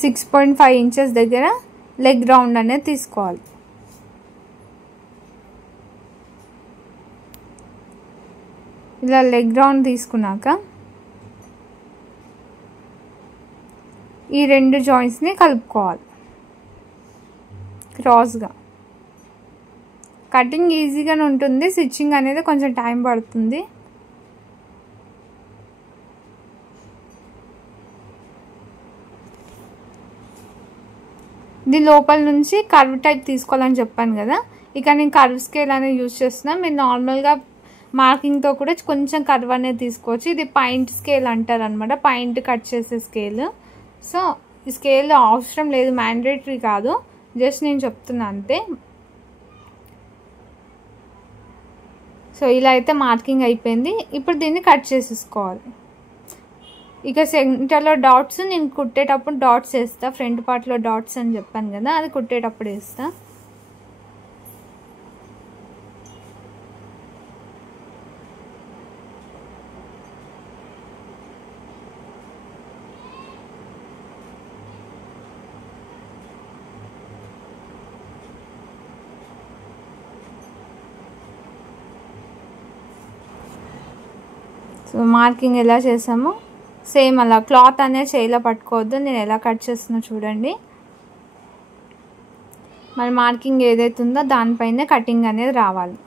సిక్స్ 6.5 ఇంచెస్ దగ్గర లెగ్ రౌండ్ అనేది తీసుకోవాలి. ఇలా లెగ్ రౌండ్ తీసుకున్నాక ఈ రెండు జాయింట్స్ని కలుపుకోవాలి క్రాస్గా. కటింగ్ ఈజీగానే ఉంటుంది, స్టిచ్చింగ్ అనేది కొంచెం టైం పడుతుంది. దీని లోపల నుంచి కర్వ్ టైప్ తీసుకోవాలని చెప్పాను కదా, ఇక నేను కర్వ్ స్కేల్ అనేది యూజ్ చేస్తున్నా. మీరు నార్మల్గా మార్కింగ్తో కూడా కొంచెం కర్వ్ అనేది తీసుకోవచ్చు. ఇది పాయింట్ స్కేల్ అంటారు అనమాట, పాయింట్ కట్ చేసే స్కేల్. సో ఈ స్కేల్ అవసరం లేదు, మ్యాండేటరీ కాదు, జస్ట్ నేను చెప్తున్నా అంతే. సో ఇలా అయితే మార్కింగ్ అయిపోయింది. ఇప్పుడు దీన్ని కట్ చేసేసుకోవాలి. ఇక సెంటర్లో డాట్స్ నేను కుట్టేటప్పుడు డాట్స్ వేస్తా, ఫ్రంట్ పార్ట్లో డాట్స్ అని చెప్పాను కదా, అది కుట్టేటప్పుడు వేస్తా. సో మార్కింగ్ ఎలా చేసామో సేమ్ అలా క్లాత్ అనేది చేయిలో పట్టుకోవద్దు. నేను ఎలా కట్ చేస్తున్నా చూడండి. మరి మార్కింగ్ ఏదైతే ఉందో దానిపైన కటింగ్ అనేది రావాలి.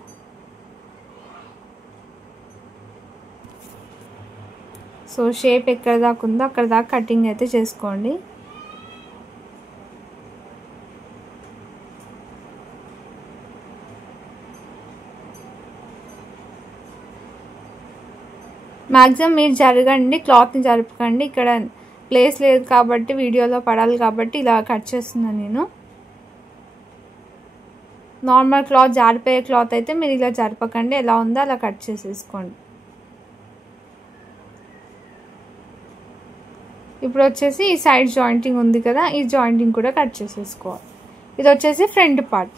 సో షేప్ ఎక్కడ దాకా ఉందో అక్కడ దాకా కటింగ్ అయితే చేసుకోండి. మ్యాక్సిమం మీరు జరగండి, క్లాత్ని జరపకండి. ఇక్కడ ప్లేస్ లేదు కాబట్టి వీడియోలో పడాలి కాబట్టి ఇలా కట్ చేస్తున్నాను నేను. నార్మల్ క్లాత్ జారిపోయే క్లాత్ అయితే మీరు ఇలా జరపకండి, ఎలా ఉందో అలా కట్ చేసేసుకోండి. ఇప్పుడు వచ్చేసి ఈ సైడ్ జాయింటింగ్ ఉంది కదా, ఈ జాయింటింగ్ కూడా కట్ చేసేసుకోవాలి. ఇది వచ్చేసి ఫ్రంట్ పార్ట్.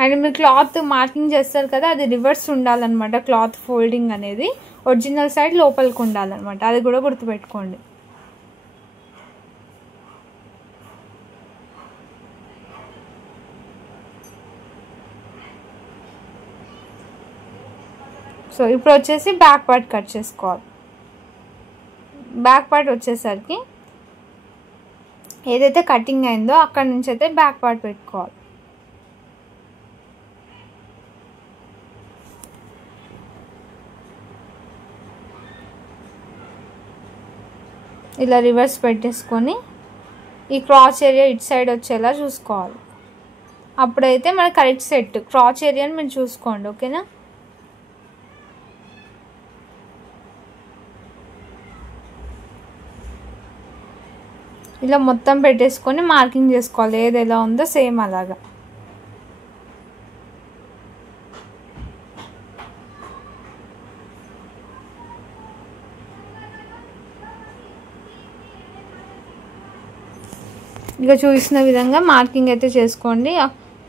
అండ్ మీరు క్లాత్ మార్కింగ్ చేస్తారు కదా, అది రివర్స్ ఉండాలన్నమాట. క్లాత్ ఫోల్డింగ్ అనేది ఒరిజినల్ సైడ్ లోపలికి ఉండాలన్నమాట, అది కూడా గుర్తుపెట్టుకోండి. సో ఇప్పుడు వచ్చేసి బ్యాక్ పార్ట్ కట్ చేసుకోవాలి. బ్యాక్ పార్ట్ వచ్చేసరికి ఏదైతే కటింగ్ అయిందో అక్కడ నుంచి అయితే బ్యాక్ పార్ట్ పెట్టుకోవాలి. ఇలా రివర్స్ పెట్టేసుకొని ఈ క్రాచ్ ఏరియా ఇటు సైడ్ వచ్చేలా చూసుకోవాలి. అప్పుడైతే మన కరెక్ట్ సెట్. క్రాచ్ ఏరియాని మీరు చూసుకోండి, ఓకేనా. ఇలా మొత్తం పెట్టేసుకొని మార్కింగ్ చేసుకోవాలి, ఏది ఎలా ఉందో సేమ్ అలాగా. ఇక చూసిన విధంగా మార్కింగ్ అయితే చేసుకోండి.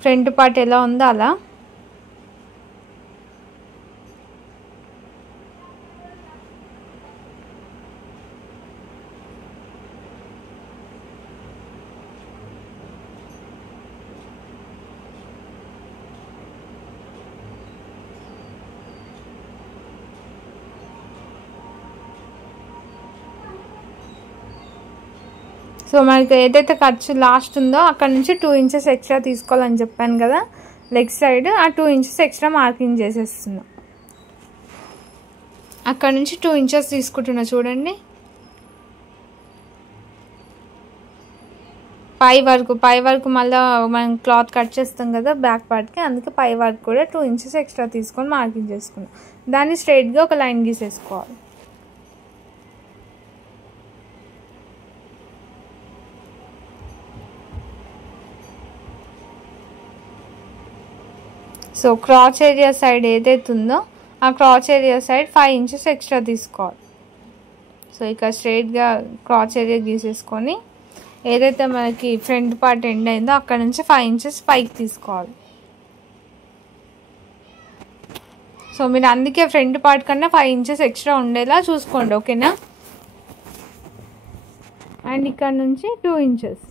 ఫ్రంట్ పార్ట్ ఎలా ఉందో అలా. సో మనకి ఏదైతే ఖర్చు లాస్ట్ ఉందో అక్కడ నుంచి 2 ఇంచెస్ ఎక్స్ట్రా తీసుకోవాలని చెప్పాను కదా, లెగ్ సైడ్ ఆ 2 ఇంచెస్ ఎక్స్ట్రా మార్కింగ్ చేసేస్తున్నాం. అక్కడ నుంచి 2 ఇంచెస్ తీసుకుంటున్నా చూడండి. పై వరకు మళ్ళీ మనం క్లాత్ కట్ చేస్తాం కదా బ్యాక్ పార్ట్కి, అందుకే పై వరకు కూడా 2 ఇంచెస్ ఎక్స్ట్రా తీసుకొని మార్కింగ్ చేసుకున్నాం. దాన్ని స్ట్రైట్గా ఒక లైన్ గీసేసుకోవాలి. సో క్రాచ్ ఏరియా సైడ్ ఏదైతే ఉందో ఆ క్రాచ్ ఏరియా సైడ్ 5 ఇంచెస్ ఎక్స్ట్రా తీసుకోవాలి. సో ఇక స్ట్రైట్గా క్రాచ్ ఏరియా గీసేసుకొని ఏదైతే మనకి ఫ్రంట్ పార్ట్ ఎండ్ అయిందో అక్కడ నుంచి 5 ఇంచెస్ పైకి తీసుకోవాలి. సో మీరు అందుకే ఫ్రంట్ పార్ట్ కన్నా 5 ఇంచెస్ ఎక్స్ట్రా ఉండేలా చూసుకోండి, ఓకేనా. అండ్ ఇక్కడ నుంచి 2 ఇంచెస్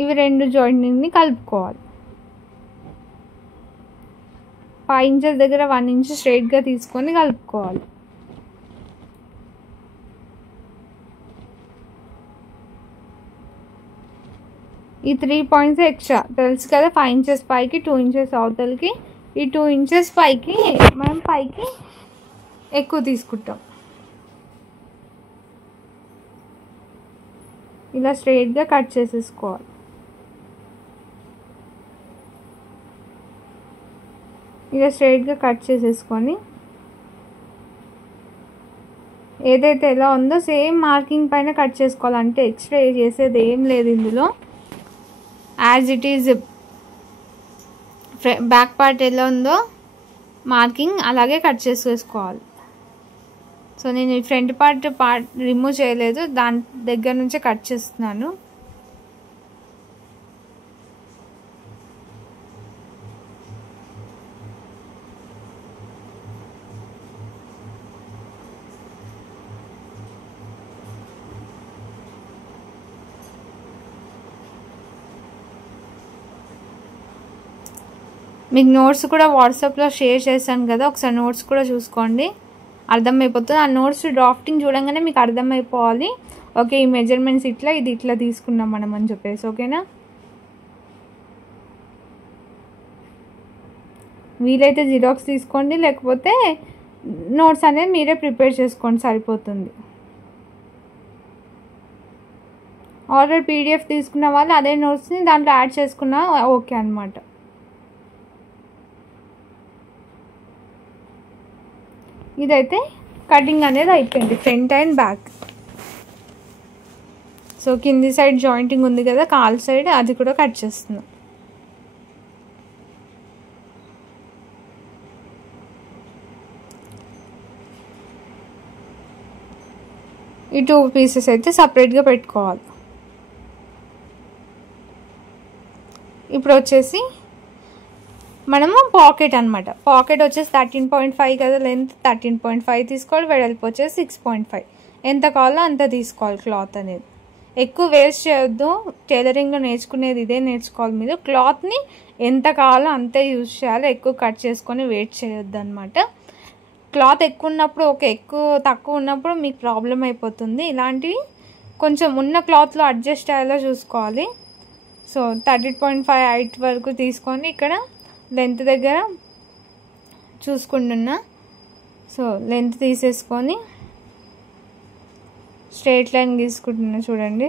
ఇవి 2 జాయింటింగ్ని కలుపుకోవాలి. 5 ఇంచెస్ దగ్గర 1 ఇంచ్ స్ట్రైట్గా తీసుకొని కలుపుకోవాలి. ఈ 3 పాయింట్స్ ఎక్స్ట్రా తెలుసు కదా, 5 ఇంచెస్ పైకి 2 ఇంచెస్ అవతలకి, ఈ 2 ఇంచెస్ పైకి మనం పైకి ఎక్కువ తీసుకుంటాం. ఇలా స్ట్రైట్గా కట్ చేసేసుకోవాలి. ఇలా స్ట్రైట్గా కట్ చేసేసుకొని ఏదైతే ఎలా ఉందో సేమ్ మార్కింగ్ పైన కట్ చేసుకోవాలి. అంటే ఎక్స్ట్రా చేసేది ఏం లేదు ఇందులో, as it is back part ఎలా ఉందో మార్కింగ్ అలాగే కట్ చేసేసుకోవాలి. సో నేను ఈ ఫ్రంట్ పార్ట్ రిమూవ్ చేయలేదు, దాని దగ్గర నుంచే కట్ చేస్తున్నాను. మీకు నోట్స్ కూడా వాట్సాప్లో షేర్ చేశాను కదా, ఒకసారి నోట్స్ కూడా చూసుకోండి, అర్థమైపోతుంది. ఆ నోట్స్ డ్రాఫ్టింగ్ చూడంగానే మీకు అర్థమైపోవాలి, ఓకే ఈ మెజర్మెంట్స్ ఇట్లా, ఇది ఇట్లా తీసుకున్నాం మనం అని చెప్పేసి, ఓకేనా. వీలైతే జిరాక్స్ తీసుకోండి, లేకపోతే నోట్స్ అనేది మీరే ప్రిపేర్ చేసుకోండి, సరిపోతుంది. ఆల్రెడీ పీడిఎఫ్ తీసుకున్న వాళ్ళు అదే నోట్స్ని దాంట్లో యాడ్ చేసుకున్నా ఓకే అనమాట. ఇదైతే కటింగ్ అనేది అయిపోయింది ఫ్రంట్ అండ్ బ్యాక్. సో కింది సైడ్ జాయింటింగ్ ఉంది కదా కాల్ సైడ్, అది కూడా కట్ చేస్తున్నాం. ఈ 2 పీసెస్ అయితే సపరేట్గా పెట్టుకోవాలి. ఇప్పుడు వచ్చేసి మనము పాకెట్ అనమాట. పాకెట్ వచ్చేసి 13.5 కదా లెంత్, 13.5 తీసుకోవాలి. వెడల్పు వచ్చేసి 6.5. ఎంత కావాలో అంత తీసుకోవాలి. క్లాత్ అనేది ఎక్కువ వేస్ట్ చేయొద్దు. టైలరింగ్లో నేర్చుకునేది ఇదే నేర్చుకోవాలి. మీరు క్లాత్ని ఎంత కావాలో అంతే యూజ్ చేయాలి. ఎక్కువ కట్ చేసుకొని వేస్ట్ చేయొద్దు అనమాట. క్లాత్ ఎక్కువ ఉన్నప్పుడు ఓకే, ఎక్కువ తక్కువ ఉన్నప్పుడు మీకు ప్రాబ్లం అయిపోతుంది. ఇలాంటివి కొంచెం ఉన్న క్లాత్లో అడ్జస్ట్ అయ్యేలా చూసుకోవాలి. సో 13.5 హైట్ వరకు తీసుకొని ఇక్కడ లెంత్ దగ్గర చూసుకుంటున్నా. సో లెంత్ తీసేసుకొని స్ట్రైట్ లైన్ గీసుకుంటున్నా చూడండి.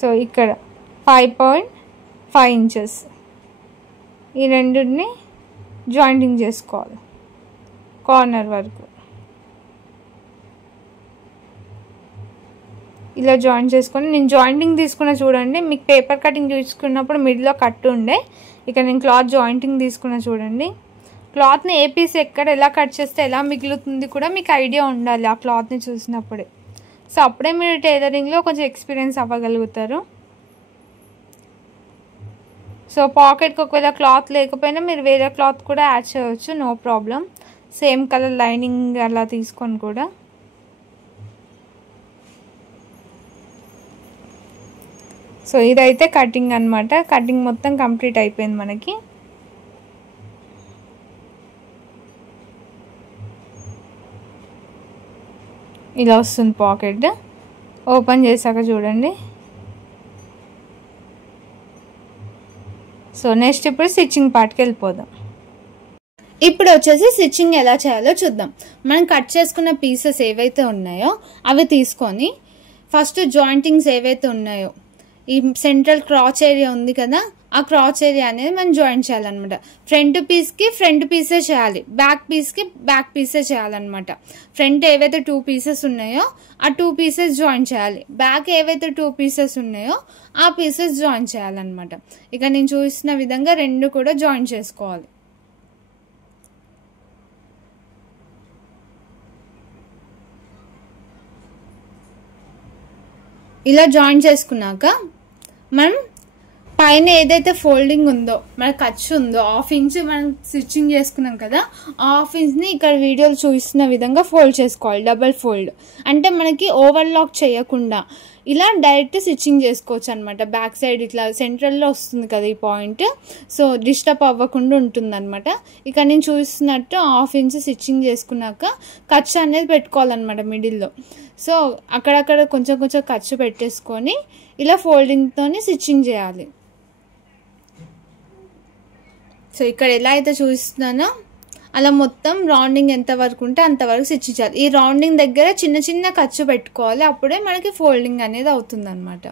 సో ఇక్కడ 5.5 ఇంచెస్ ఈ రెండుని జాయింటింగ్ చేసుకోవాలి కార్నర్ వరకు. ఇలా జాయింట్ చేసుకొని నేను జాయింటింగ్ తీసుకున్న చూడండి. మీకు పేపర్ కటింగ్ తీసుకున్నప్పుడు మిడిల్లో కట్ ఉండే, ఇక్కడ నేను క్లాత్ జాయింటింగ్ తీసుకున్న చూడండి. క్లాత్ని ఏ పీస్ ఎక్కడ ఎలా కట్ చేస్తే ఎలా మిగులుతుంది కూడా మీకు ఐడియా ఉండాలి ఆ క్లాత్ని చూసినప్పుడే. సో అప్పుడే మీరు టైలరింగ్లో కొంచెం ఎక్స్పీరియన్స్ అవ్వగలుగుతారు. సో పాకెట్కి ఒకవేళ క్లాత్ లేకపోయినా మీరు వేరే క్లాత్ కూడా యాడ్ చేయవచ్చు, no problem. Same colour lining అలా తీసుకొని కూడా. సో ఇదైతే కటింగ్ అనమాట. కటింగ్ మొత్తం కంప్లీట్ అయిపోయింది మనకి. ఇలా వస్తుంది పాకెట్. ఓపెన్ చేశాక చూడండి. సో నెక్స్ట్ ఇప్పుడు స్టిచ్చింగ్ పార్ట్కి వెళ్ళిపోదాం. ఇప్పుడు వచ్చేసి స్టిచ్చింగ్ ఎలా చేయాలో చూద్దాం. మనం కట్ చేసుకున్న పీసెస్ ఏవైతే ఉన్నాయో అవి తీసుకొని ఫస్ట్ జాయింటింగ్స్ ఏవైతే ఉన్నాయో ఈ సెంట్రల్ క్రాచ్ ఏరియా ఉంది కదా, ఆ క్రాచ్ ఏరియా అనేది మనం జాయింట్ చేయాలన్నమాట. ఫ్రంట్ పీస్కి ఫ్రంట్ పీసే చేయాలి, బ్యాక్ పీస్కి బ్యాక్ పీసే చేయాలన్నమాట. ఫ్రంట్ ఏవైతే 2 పీసెస్ ఉన్నాయో ఆ 2 పీసెస్ జాయిన్ చేయాలి. బ్యాక్ ఏవైతే 2 పీసెస్ ఉన్నాయో ఆ పీసెస్ జాయిన్ చేయాలన్నమాట. ఇక నేను చూసిన విధంగా 2 కూడా జాయిన్ చేసుకోవాలి. ఇలా జాయిన్ చేసుకున్నాక మనం పైన ఏదైతే ఫోల్డింగ్ ఉందో మనకు ఖర్చు ఉందో 1/2 ఇంచ్ మనం స్టిచ్చింగ్ చేసుకున్నాం కదా, ఆ 1/2 ఇంచ్ని ఇక్కడ వీడియోలో చూపిస్తున్న విధంగా ఫోల్డ్ చేసుకోవాలి. డబల్ ఫోల్డ్ అంటే మనకి ఓవర్లాక్ చేయకుండా ఇలా డైరెక్ట్ స్టిచ్చింగ్ చేసుకోవచ్చు అనమాట. బ్యాక్ సైడ్ ఇట్లా సెంట్రల్లో వస్తుంది కదా ఈ పాయింట్, సో డిస్టర్బ్ అవ్వకుండా ఉంటుంది అనమాట. ఇక నేను చూస్తున్నట్టు 1/2 ఇంచ్ స్టిచ్చింగ్ చేసుకున్నాక ఖర్చు అనేది పెట్టుకోవాలన్నమాట మిడిల్లో. సో అక్కడక్కడ కొంచెం కొంచెం ఖర్చు పెట్టేసుకొని ఇలా ఫోల్డింగ్తో స్టిచ్చింగ్ చేయాలి. సో ఇక్కడ ఎలా అయితే చూస్తున్నానో అలా మొత్తం రౌండింగ్ ఎంతవరకు ఉంటే అంతవరకు స్టిచ్ చేయాలి. ఈ రౌండింగ్ దగ్గర చిన్న చిన్న ఖర్చు పెట్టుకోవాలి, అప్పుడే మనకి ఫోల్డింగ్ అనేది అవుతుంది అనమాట.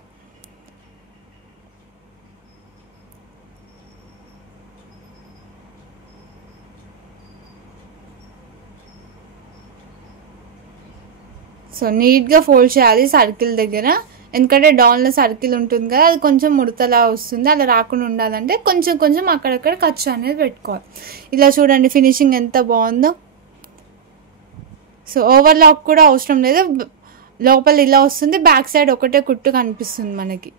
సో నీట్గా ఫోల్డ్ చేయాలి సర్కిల్ దగ్గర, ఎందుకంటే డౌన్లో సర్కిల్ ఉంటుంది కదా, అది కొంచెం ముడతలా వస్తుంది. అలా రాకుండా ఉండాలంటే కొంచెం కొంచెం అక్కడక్కడ ఖర్చు అనేది పెట్టుకోవాలి. ఇలా చూడండి ఫినిషింగ్ ఎంత బాగుందో. సో ఓవర్లాక్ కూడా అవసరం లేదు, లోపల ఇలా వస్తుంది, బ్యాక్ సైడ్ ఒకటే కుట్టు కనిపిస్తుంది మనకి.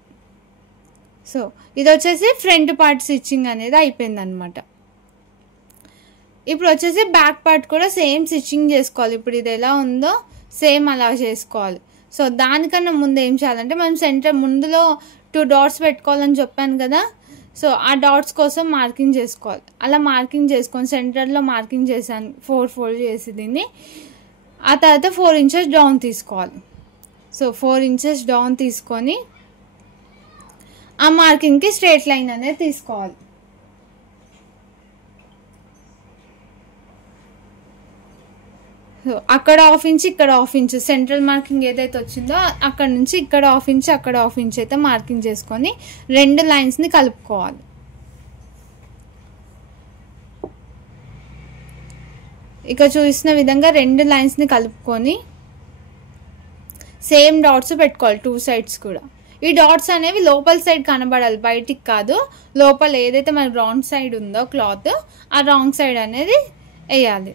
సో ఇది వచ్చేసి ఫ్రంట్ పార్ట్ స్టిచ్చింగ్ అనేది అయిపోయింది అనమాట. ఇప్పుడు వచ్చేసి బ్యాక్ పార్ట్ కూడా సేమ్ స్టిచ్చింగ్ చేసుకోవాలి. ఇప్పుడు ఇది ఎలా ఉందో సేమ్ అలా చేసుకోవాలి. సో దానికన్నా ముందు ఏం చేయాలంటే మనం సెంటర్ ముందులో 2 డాట్స్ పెట్టుకోవాలని చెప్పాను కదా, సో ఆ డాట్స్ కోసం మార్కింగ్ చేసుకోవాలి. అలా మార్కింగ్ చేసుకొని సెంటర్లో మార్కింగ్ చేశాను 4 ఫోల్డ్ చేసి దీన్ని. ఆ తర్వాత 4 ఇంచెస్ డౌన్ తీసుకోవాలి. సో 4 ఇంచెస్ డౌన్ తీసుకొని ఆ మార్కింగ్కి స్ట్రైట్ లైన్ అనేది తీసుకోవాలి. సో అక్కడ 1/2 ఇంచ్ ఇక్కడ 1/2 ఇంచ్ సెంట్రల్ మార్కింగ్ ఏదైతే వచ్చిందో అక్కడ నుంచి ఇక్కడ 1/2 ఇంచ్ అక్కడ 1/2 ఇంచ్ అయితే మార్కింగ్ చేసుకొని 2 లైన్స్ని కలుపుకోవాలి. ఇక చూసిన విధంగా 2 లైన్స్ని కలుపుకొని సేమ్ డాట్స్ పెట్టుకోవాలి 2 సైడ్స్ కూడా. ఈ డాట్స్ అనేవి లోపల సైడ్ కనబడాలి, బయటికి కాదు. లోపల ఏదైతే మన రౌండ్ సైడ్ ఉందో క్లాత్, ఆ రాంగ్ సైడ్ అనేది వేయాలి.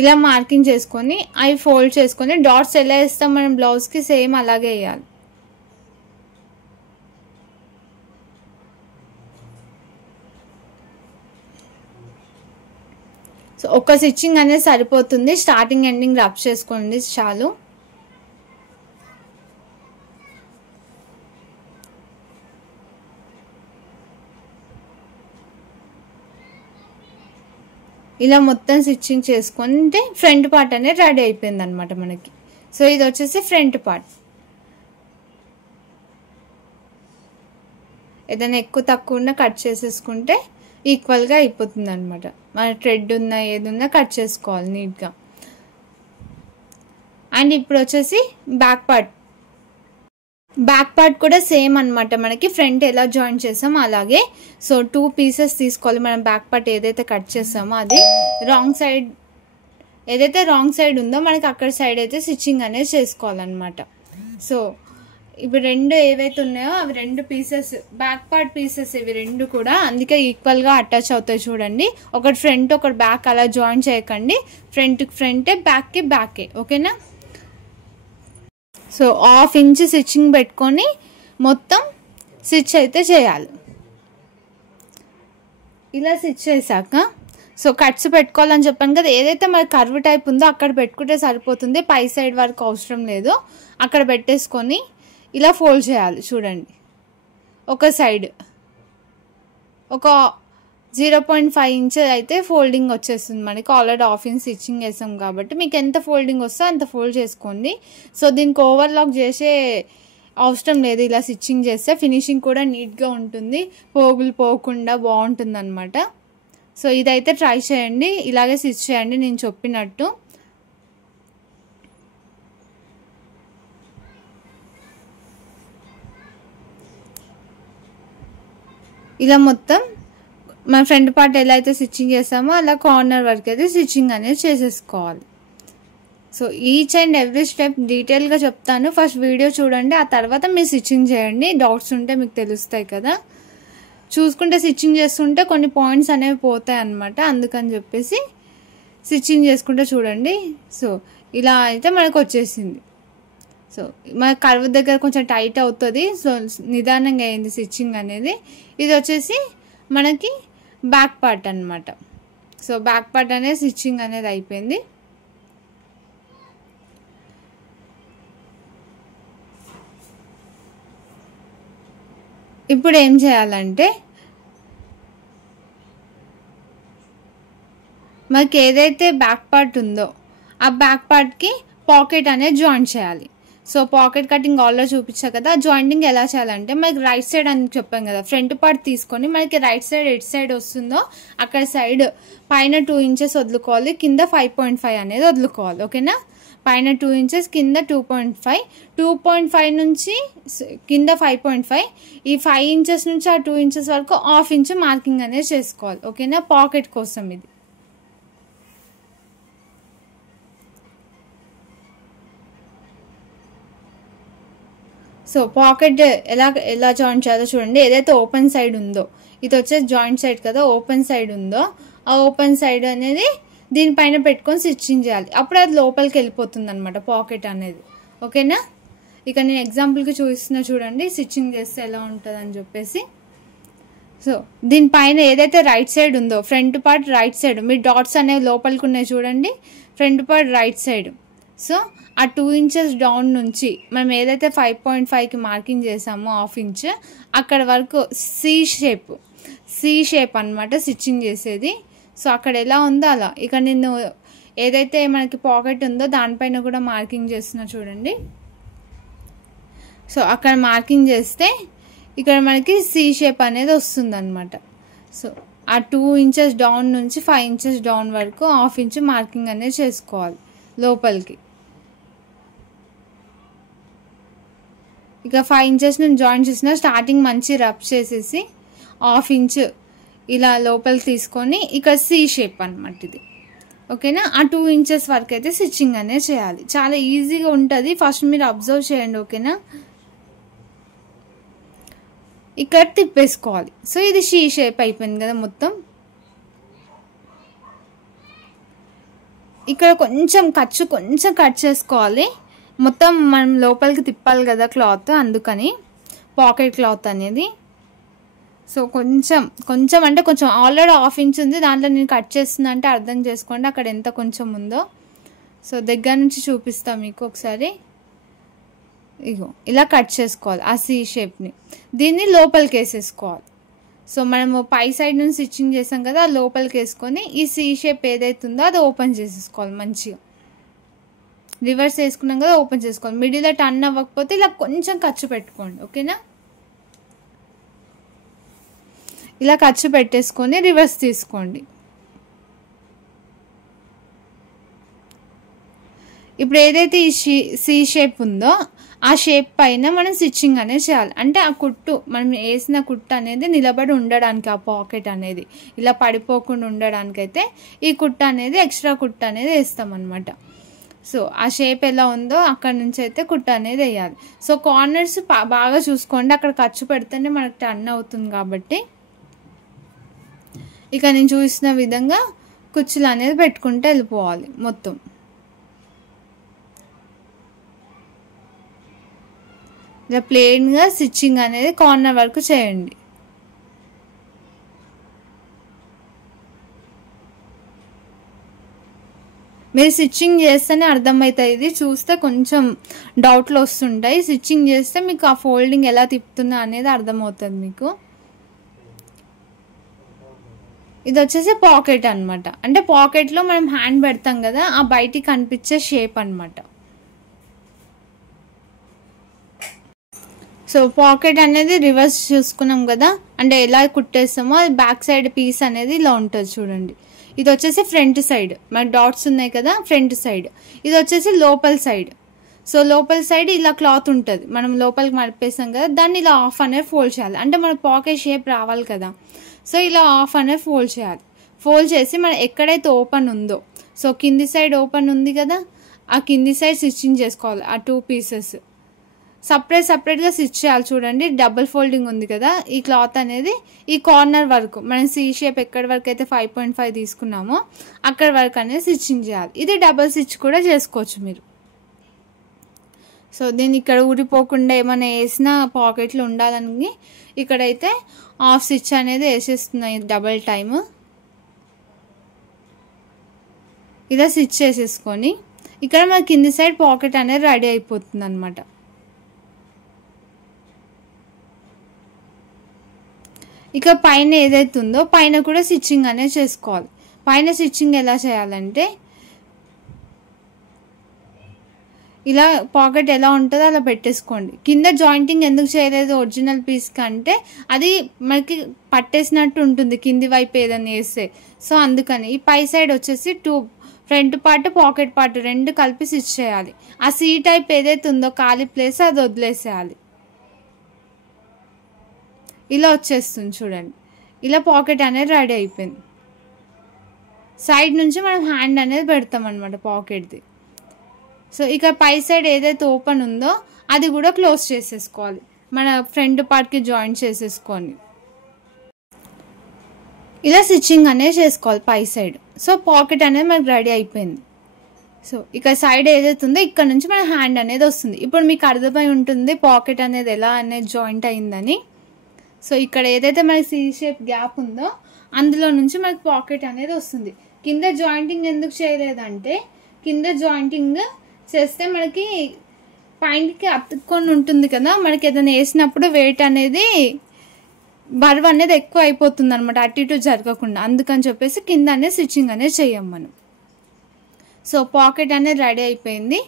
ఇలా మార్కింగ్ చేసుకొని అవి ఫోల్డ్ చేసుకొని డాట్స్ ఎలా వేస్తాం మనం బ్లౌజ్కి సేమ్ అలాగే వేయాలి. సో ఒక స్టిచ్చింగ్ అనేది సరిపోతుంది, స్టార్టింగ్ ఎండింగ్ రబ్ చేసుకోండి చాలు. ఇలా మొత్తం స్టిచ్చింగ్ చేసుకుంటే ఫ్రంట్ పార్ట్ అనేది రెడీ అయిపోయింది అనమాట మనకి. సో ఇది వచ్చేసి ఫ్రంట్ పార్ట్. ఏదైనా ఎక్కువ తక్కువ ఉన్నా కట్ చేసేసుకుంటే ఈక్వల్గా అయిపోతుంది అనమాట. మన థ్రెడ్ ఉన్నా ఏది ఉన్నా కట్ చేసుకోవాలి నీట్గా. అండ్ ఇప్పుడు వచ్చేసి బ్యాక్ పార్ట్ కూడా సేమ్ అనమాట, మనకి ఫ్రంట్ ఎలా జాయిన్ చేసామో అలాగే. సో 2 పీసెస్ తీసుకోవాలి. మనం బ్యాక్ పార్ట్ ఏదైతే కట్ చేసామో అది రాంగ్ సైడ్, ఏదైతే రాంగ్ సైడ్ ఉందో మనకి అక్కడ సైడ్ అయితే స్టిచ్చింగ్ అనేది చేసుకోవాలన్నమాట. సో ఇప్పుడు 2 ఏవైతే ఉన్నాయో అవి 2 పీసెస్ బ్యాక్ పార్ట్ పీసెస్, ఇవి 2 కూడా అందుకే ఈక్వల్గా అటాచ్ అవుతాయి చూడండి. ఒకటి ఫ్రంట్ ఒకటి బ్యాక్ అలా జాయిన్ చేయకండి, ఫ్రంట్కి ఫ్రంటే బ్యాక్కి బ్యాకే. ఓకేనా? సో 1/2 ఇంచ్ స్టిచ్చింగ్ పెట్టుకొని మొత్తం స్టిచ్ అయితే చేయాలి. ఇలా స్టిచ్ చేశాక సో కట్స్ పెట్టుకోవాలని చెప్పాను కదా, ఏదైతే మరి కర్వ్ టైప్ ఉందో అక్కడ పెట్టుకుంటే సరిపోతుంది, పై సైడ్ వరకు అవసరం లేదు. అక్కడ పెట్టేసుకొని ఇలా ఫోల్డ్ చేయాలి చూడండి. ఒక సైడ్ ఒక 0.5 ఇంచ్ అయితే ఫోల్డింగ్ వచ్చేస్తుంది మనకి. ఆల్రెడీ 1/2 ఇంచ్ స్టిచ్చింగ్ వేసాం కాబట్టి మీకు ఎంత ఫోల్డింగ్ వస్తే అంత ఫోల్డ్ చేసుకోండి. సో దీనికి ఓవర్లాక్ చేసే అవసరం లేదు, ఇలా స్టిచ్చింగ్ చేస్తే ఫినిషింగ్ కూడా నీట్గా ఉంటుంది, పోగులు పోకుండా బాగుంటుంది అనమాట. సో ఇదైతే ట్రై చేయండి, ఇలాగే స్టిచ్ చేయండి నేను చెప్పినట్టు. ఇలా మొత్తం మన ఫ్రంట్ పార్ట్ ఎలా అయితే స్టిచ్చింగ్ చేస్తామో అలా కార్నర్ వరకు అయితే స్టిచ్చింగ్ అనేది చేసేసుకోవాలి. So each and every step డీటెయిల్గా చెప్తాను, ఫస్ట్ వీడియో చూడండి, ఆ తర్వాత మీరు స్టిచ్చింగ్ చేయండి. డౌట్స్ ఉంటే మీకు తెలుస్తాయి కదా, చూసుకుంటే స్టిచ్చింగ్ చేస్తుంటే కొన్ని పాయింట్స్ అనేవి పోతాయి అన్నమాట. అందుకని చెప్పేసి స్టిచ్చింగ్ చేసుకుంటే చూడండి. సో ఇలా అయితే మనకు వచ్చేసింది. సో మన కర్వ్ దగ్గర కొంచెం టైట్ అవుతుంది, సో నిదానంగా అయింది స్టిచ్చింగ్ అనేది. ఇది వచ్చేసి మనకి బ్యాక్ పార్ట్ అన్నమాట. సో బ్యాక్ పార్ట్ అనేది స్టిచ్చింగ్ అనేది అయిపోయింది. ఇప్పుడు ఏం చేయాలంటే మనకి ఏదైతే బ్యాక్ పార్ట్ ఉందో ఆ బ్యాక్ పార్ట్కి పాకెట్ అనేది జాయిన్ చేయాలి. సో పాకెట్ కటింగ్ ఆల్రెడీ చూపించా కదా, జాయింటింగ్ ఎలా చేయాలంటే మనకి రైట్ సైడ్ అని చెప్పాం కదా, ఫ్రంట్ పార్ట్ తీసుకొని మనకి రైట్ సైడ్ ఎటు సైడ్ వస్తుందో అక్కడ సైడ్ పైన 2 ఇంచెస్ వదులుకోవాలి, కింద 5.5 అనేది వదులుకోవాలి. ఓకేనా? పైన 2 ఇంచెస్, కింద 2.5, 2.5 నుంచి కింద 5.5, ఈ 5 ఇంచెస్ నుంచి ఆ 2 ఇంచెస్ వరకు 1/2 ఇంచ్ మార్కింగ్ అనేది చేసుకోవాలి. ఓకేనా? పాకెట్ కోసం ఇది. సో పాకెట్ ఎలా జాయిన్ చేయాలో చూడండి. ఏదైతే ఓపెన్ సైడ్ ఉందో, ఇది వచ్చేసి జాయింట్ సైడ్ కదా, ఓపెన్ సైడ్ ఉందో ఆ ఓపెన్ సైడ్ అనేది దీనిపైన పెట్టుకొని స్టిచ్చింగ్ చేయాలి. అప్పుడు అది లోపలికి వెళ్ళిపోతుంది అనమాట పాకెట్ అనేది. ఓకేనా? ఇక నేను ఎగ్జాంపుల్కి చూపిస్తున్నా చూడండి స్టిచ్చింగ్ చేస్తే ఎలా ఉంటుంది అని చెప్పేసి. సో దీనిపైన ఏదైతే రైట్ సైడ్ ఉందో ఫ్రంట్ పార్ట్ రైట్ సైడ్, మీ డాట్స్ అనేవి లోపలికి ఉన్నాయి చూడండి, front part right side. So ఆ 2 ఇంచెస్ డౌన్ నుంచి మనం ఏదైతే 5.5కి మార్కింగ్ చేసామో 1/2 ఇంచ్ అక్కడ వరకు సి షేప్ అనమాట స్టిచ్చింగ్ చేసేది. సో అక్కడ ఎలా ఉందో అలా. ఇక నేను ఏదైతే మనకి పాకెట్ ఉందో దానిపైన కూడా మార్కింగ్ చేస్తున్నా చూడండి. సో అక్కడ మార్కింగ్ చేస్తే ఇక్కడ మనకి సి షేప్ అనేది వస్తుంది అనమాట. సో ఆ 2 ఇంచెస్ డౌన్ నుంచి 5 ఇంచెస్ డౌన్ వరకు 1/2 ఇంచ్ మార్కింగ్ అనేది చేసుకోవాలి లోపలికి. ఇక 5 ఇంచెస్ నేను జాయిన్ చేసిన స్టార్టింగ్ మంచి రబ్ చేసేసి 1/2 ఇంచ్ ఇలా లోపలికి తీసుకొని ఇక్కడ సి షేప్ అనమాట ఇది. ఓకేనా? ఆ 2 ఇంచెస్ వరకు అయితే స్టిచ్చింగ్ అనేది చేయాలి. చాలా ఈజీగా ఉంటుంది, ఫస్ట్ మీరు అబ్జర్వ్ చేయండి. ఓకేనా? ఇక్కడ తిప్పేసుకోవాలి. సో ఇది షేప్ అయిపోయింది కదా మొత్తం. ఇక్కడ కొంచెం కొంచెం కట్ చేసుకోవాలి, మొత్తం మనం లోపలికి తిప్పాలి కదా క్లాత్, అందుకని పాకెట్ క్లాత్ అనేది. సో కొంచెం అంటే కొంచెం ఆల్రెడీ 1/2 ఇంచ్ ఉంది, దాంట్లో నేను కట్ చేస్తున్నా అంటే అర్థం చేసుకోండి అక్కడ ఎంత కొంచెం ఉందో. సో దగ్గర నుంచి చూపిస్తా మీకు ఒకసారి. ఇగో ఇలా కట్ చేసుకోవాలి ఆ సి షేప్ని, దీన్ని లోపలికి వేసేసుకోవాలి. సో మనము పై సైడ్ నుంచి స్టిచ్చింగ్ చేసాం కదా, లోపలికి వేసుకొని ఈ సి షేప్ ఏదైతుందో అది ఓపెన్ చేసేసుకోవాలి మంచిగా. రివర్స్ వేసుకున్నాం కదా, ఓపెన్ చేసుకోవాలి. మిడిల్లో టర్న్ అవ్వకపోతే ఇలా కొంచెం ఖర్చు పెట్టుకోండి, ఓకేనా. ఇలా ఖర్చు పెట్టేసుకొని రివర్స్ తీసుకోండి. ఇప్పుడు ఏదైతే ఈ సి షేప్ ఉందో ఆ షేప్ పైన మనం స్టిచ్చింగ్ అనేది చేయాలి. అంటే ఆ కుట్టు మనం వేసిన కుట్టు అనేది నిలబడి ఉండడానికి, ఆ పాకెట్ అనేది ఇలా పడిపోకుండా ఉండడానికి అయితే ఈ కుట్టు అనేది ఎక్స్ట్రా కుట్టు అనేది వేస్తామన్నమాట. సో ఆ షేప్ ఎలా ఉందో అక్కడ నుంచి అయితే కుట్టు అనేది వేయాలి. సో కార్నర్స్ బాగా చూసుకోండి, అక్కడ ఖర్చు పెడితేనే మనకు టర్న్ అవుతుంది కాబట్టి. ఇక నేను చూసిన విధంగా కుచ్చులు అనేది పెట్టుకుంటూ వెళ్ళిపోవాలి మొత్తం. ఇలా ప్లెయిన్గా స్టిచ్చింగ్ అనేది కార్నర్ వరకు చేయండి. మీరు స్టిచ్చింగ్ చేస్తేనే అర్థమవుతుంది, ఇది చూస్తే కొంచెం డౌట్లు వస్తుంటాయి. స్టిచ్చింగ్ చేస్తే మీకు ఆ ఫోల్డింగ్ ఎలా తిప్పుతుందో అనేది అర్థమవుతుంది మీకు. ఇది వచ్చేసి పాకెట్ అనమాట, అంటే పాకెట్లో మనం హ్యాండ్ పెడతాం కదా, ఆ బయటికి కనిపించే షేప్ అనమాట. సో పాకెట్ అనేది రివర్స్ చూసుకున్నాం కదా, అంటే ఎలా కుట్టేస్తామో అది బ్యాక్ సైడ్ పీస్ అనేది ఇలా ఉంటుంది చూడండి. ఇది వచ్చేసి ఫ్రంట్ సైడ్, మనకి డాట్స్ ఉన్నాయి కదా ఫ్రంట్ సైడ్. ఇది వచ్చేసి లోపల సైడ్. సో లోపల సైడ్ ఇలా క్లాత్ ఉంటుంది, మనం లోపలికి మడిపేస్తాం కదా, దాన్ని ఇలా హాఫ్ అనేది ఫోల్డ్ చేయాలి. అంటే మన పాకెట్ షేప్ రావాలి కదా, సో ఇలా హాఫ్ అనేది ఫోల్డ్ చేయాలి. ఫోల్డ్ చేసి మనం ఎక్కడైతే ఓపెన్ ఉందో, సో కింది సైడ్ ఓపెన్ ఉంది కదా, ఆ కింది సైడ్ స్టిచ్చింగ్ చేసుకోవాలి. ఆ 2 పీసెస్ సపరేట్గా స్టిచ్ చేయాలి. చూడండి డబుల్ ఫోల్డింగ్ ఉంది కదా, ఈ క్లాత్ అనేది ఈ కార్నర్ వరకు మనం సి షేప్ ఎక్కడి వరకు అయితే 5.5 తీసుకున్నామో అక్కడ వరకు అనేది స్టిచ్చింగ్ చేయాలి. ఇది డబుల్ స్టిచ్ కూడా చేసుకోవచ్చు మీరు. సో దీన్ని ఇక్కడ ఊడిపోకుండా ఏమైనా వేసిన పాకెట్లు ఉండాలని ఇక్కడైతే హాఫ్ స్టిచ్ అనేది వేసేస్తున్నాయి డబల్ టైమ్. ఇలా స్టిచ్ చేసేసుకొని ఇక్కడ మన కింది సైడ్ పాకెట్ అనేది రెడీ అయిపోతుంది అనమాట. ఇక పైన ఏదైతే ఉందో పైన కూడా స్టిచ్చింగ్ అనేది చేసుకోవాలి. పైన స్టిచ్చింగ్ ఎలా చేయాలంటే ఇలా పాకెట్ ఎలా ఉంటుందో అలా పెట్టేసుకోండి. కింద జాయింటింగ్ ఎందుకు చేయలేదు ఒరిజినల్ పీస్ కంటే, అది మనకి పట్టేసినట్టు ఉంటుంది కింది వైపు ఏదైనా వేస్తే. సో అందుకని ఈ పై సైడ్ వచ్చేసి 2 ఫ్రంట్ పార్ట్ పాకెట్ పార్ట్ 2 కలిపి స్టిచ్ చేయాలి. ఆ సి టైప్ ఏదైతే ఉందో ఖాళీ ప్లేస్ అది వదిలేసేయాలి. ఇలా వచ్చేస్తుంది చూడండి, ఇలా పాకెట్ అనేది రెడీ అయిపోయింది. సైడ్ నుంచి మనం హ్యాండ్ అనేది పెడతాం అనమాట పాకెట్ది. సో ఇక పై సైడ్ ఏదైతే ఓపెన్ ఉందో అది కూడా క్లోజ్ చేసేసుకోవాలి, మన ఫ్రంట్ పార్ట్కి జాయింట్ చేసేసుకొని ఇలా స్టిచ్చింగ్ అనేది చేసుకోవాలి పై సైడ్. సో పాకెట్ అనేది మనకు రెడీ అయిపోయింది. సో ఇక సైడ్ ఏదైతే ఉందో ఇక్కడ నుంచి మన హ్యాండ్ అనేది వస్తుంది. ఇప్పుడు మీకు అర్థమై ఉంటుంది పాకెట్ అనేది ఎలా అనేది జాయింట్ అయిందని. సో ఇక్కడ ఏదైతే మనకి సి షేప్ గ్యాప్ ఉందో అందులో నుంచి మనకి పాకెట్ అనేది వస్తుంది. కింద జాయింటింగ్ ఎందుకు చేయలేదంటే, కింద జాయింటింగ్ చేస్తే మనకి పైనకి అతుక్కొని ఉంటుంది కదా, మనకి ఏదైనా వేసినప్పుడు వెయిట్ అనేది బరువు అనేది ఎక్కువ అయిపోతుంది అనమాట, అటు ఇటు జరగకుండా. అందుకని చెప్పేసి కింద అనేది స్టిచ్చింగ్ అనేది చేయం మనం. సో పాకెట్ అనేది రెడీ అయిపోయింది.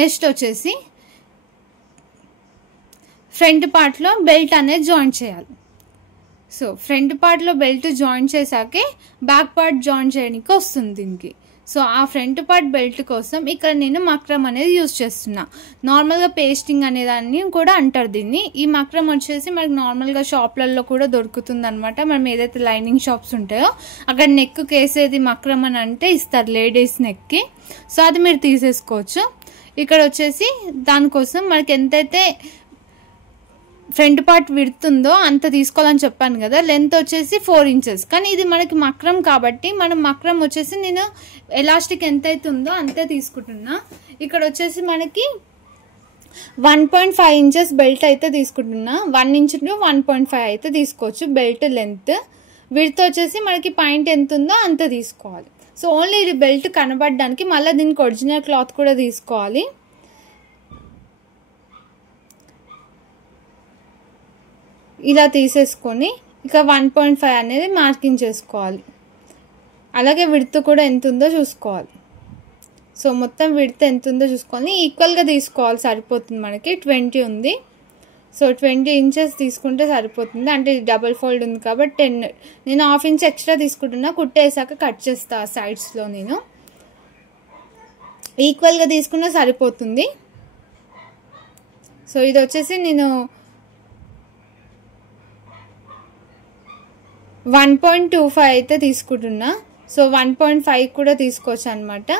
నెక్స్ట్ వచ్చేసి ఫ్రంట్ పార్ట్లో బెల్ట్ అనేది జాయింట్ చేయాలి. సో ఫ్రంట్ పార్ట్లో బెల్ట్ జాయింట్ చేశాకే బ్యాక్ పార్ట్ జాయింట్ చేయడానికి వస్తుంది దీనికి. సో ఆ ఫ్రంట్ పార్ట్ బెల్ట్ కోసం ఇక్కడ నేను మక్రమ్ అనేది యూజ్ చేస్తున్నా. నార్మల్గా పేస్టింగ్ అనేదాన్ని కూడా అంటారు దీన్ని. ఈ మక్రమ్ వచ్చేసి మనకి నార్మల్గా షాప్లలో కూడా దొరుకుతుంది అనమాట. మనం ఏదైతే లైనింగ్ షాప్స్ ఉంటాయో అక్కడ నెక్కి వేసేది మక్రమ్ అని అంటే ఇస్తారు, లేడీస్ నెక్కి. సో అది మీరు తీసేసుకోవచ్చు. ఇక్కడ వచ్చేసి దానికోసం మనకి ఎంతైతే ఫ్రంట్ పార్ట్ విడుతుందో అంత తీసుకోవాలని చెప్పాను కదా. లెంత్ వచ్చేసి 4 ఇంచెస్. కానీ ఇది మనకి మక్రం కాబట్టి మనం మక్రం వచ్చేసి నేను ఎలాస్టిక్ ఎంత అయితే ఉందో అంతే తీసుకుంటున్నా. ఇక్కడ వచ్చేసి మనకి 1.5 ఇంచెస్ బెల్ట్ అయితే తీసుకుంటున్నా. 1 ఇంచ్ టు 1.5 అయితే తీసుకోవచ్చు బెల్ట్ లెంత్. విడ్త్ వచ్చేసి మనకి పాయింట్ ఎంత ఉందో అంత తీసుకోవాలి. సో ఓన్లీ ఇది బెల్ట్ కనబడడానికి. మళ్ళీ దీనికి ఒరిజినల్ క్లాత్ కూడా తీసుకోవాలి. ఇలా తీసేసుకొని ఇక 1.5 అనేది మార్కింగ్ చేసుకోవాలి. అలాగే విడ్త్ కూడా ఎంత ఉందో చూసుకోవాలి. సో మొత్తం విడ్త్ ఎంత ఉందో చూసుకోవాలి. ఈక్వల్గా తీసుకోవాలి, సరిపోతుంది. మనకి 20 ఉంది. సో 20 ఇంచెస్ తీసుకుంటే సరిపోతుంది. అంటే డబుల్ ఫోల్డ్ ఉంది కాబట్టి 10. నేను 1/2 ఇంచ్ ఎక్స్ట్రా తీసుకుంటున్నా. కుట్టేసాక కట్ చేస్తా సైడ్స్లో. నేను ఈక్వల్గా తీసుకున్నా సరిపోతుంది. సో ఇది వచ్చేసి నేను 1.25 అయితే తీసుకుంటున్నా. సో 1.5 కూడా తీసుకోవచ్చు అనమాట.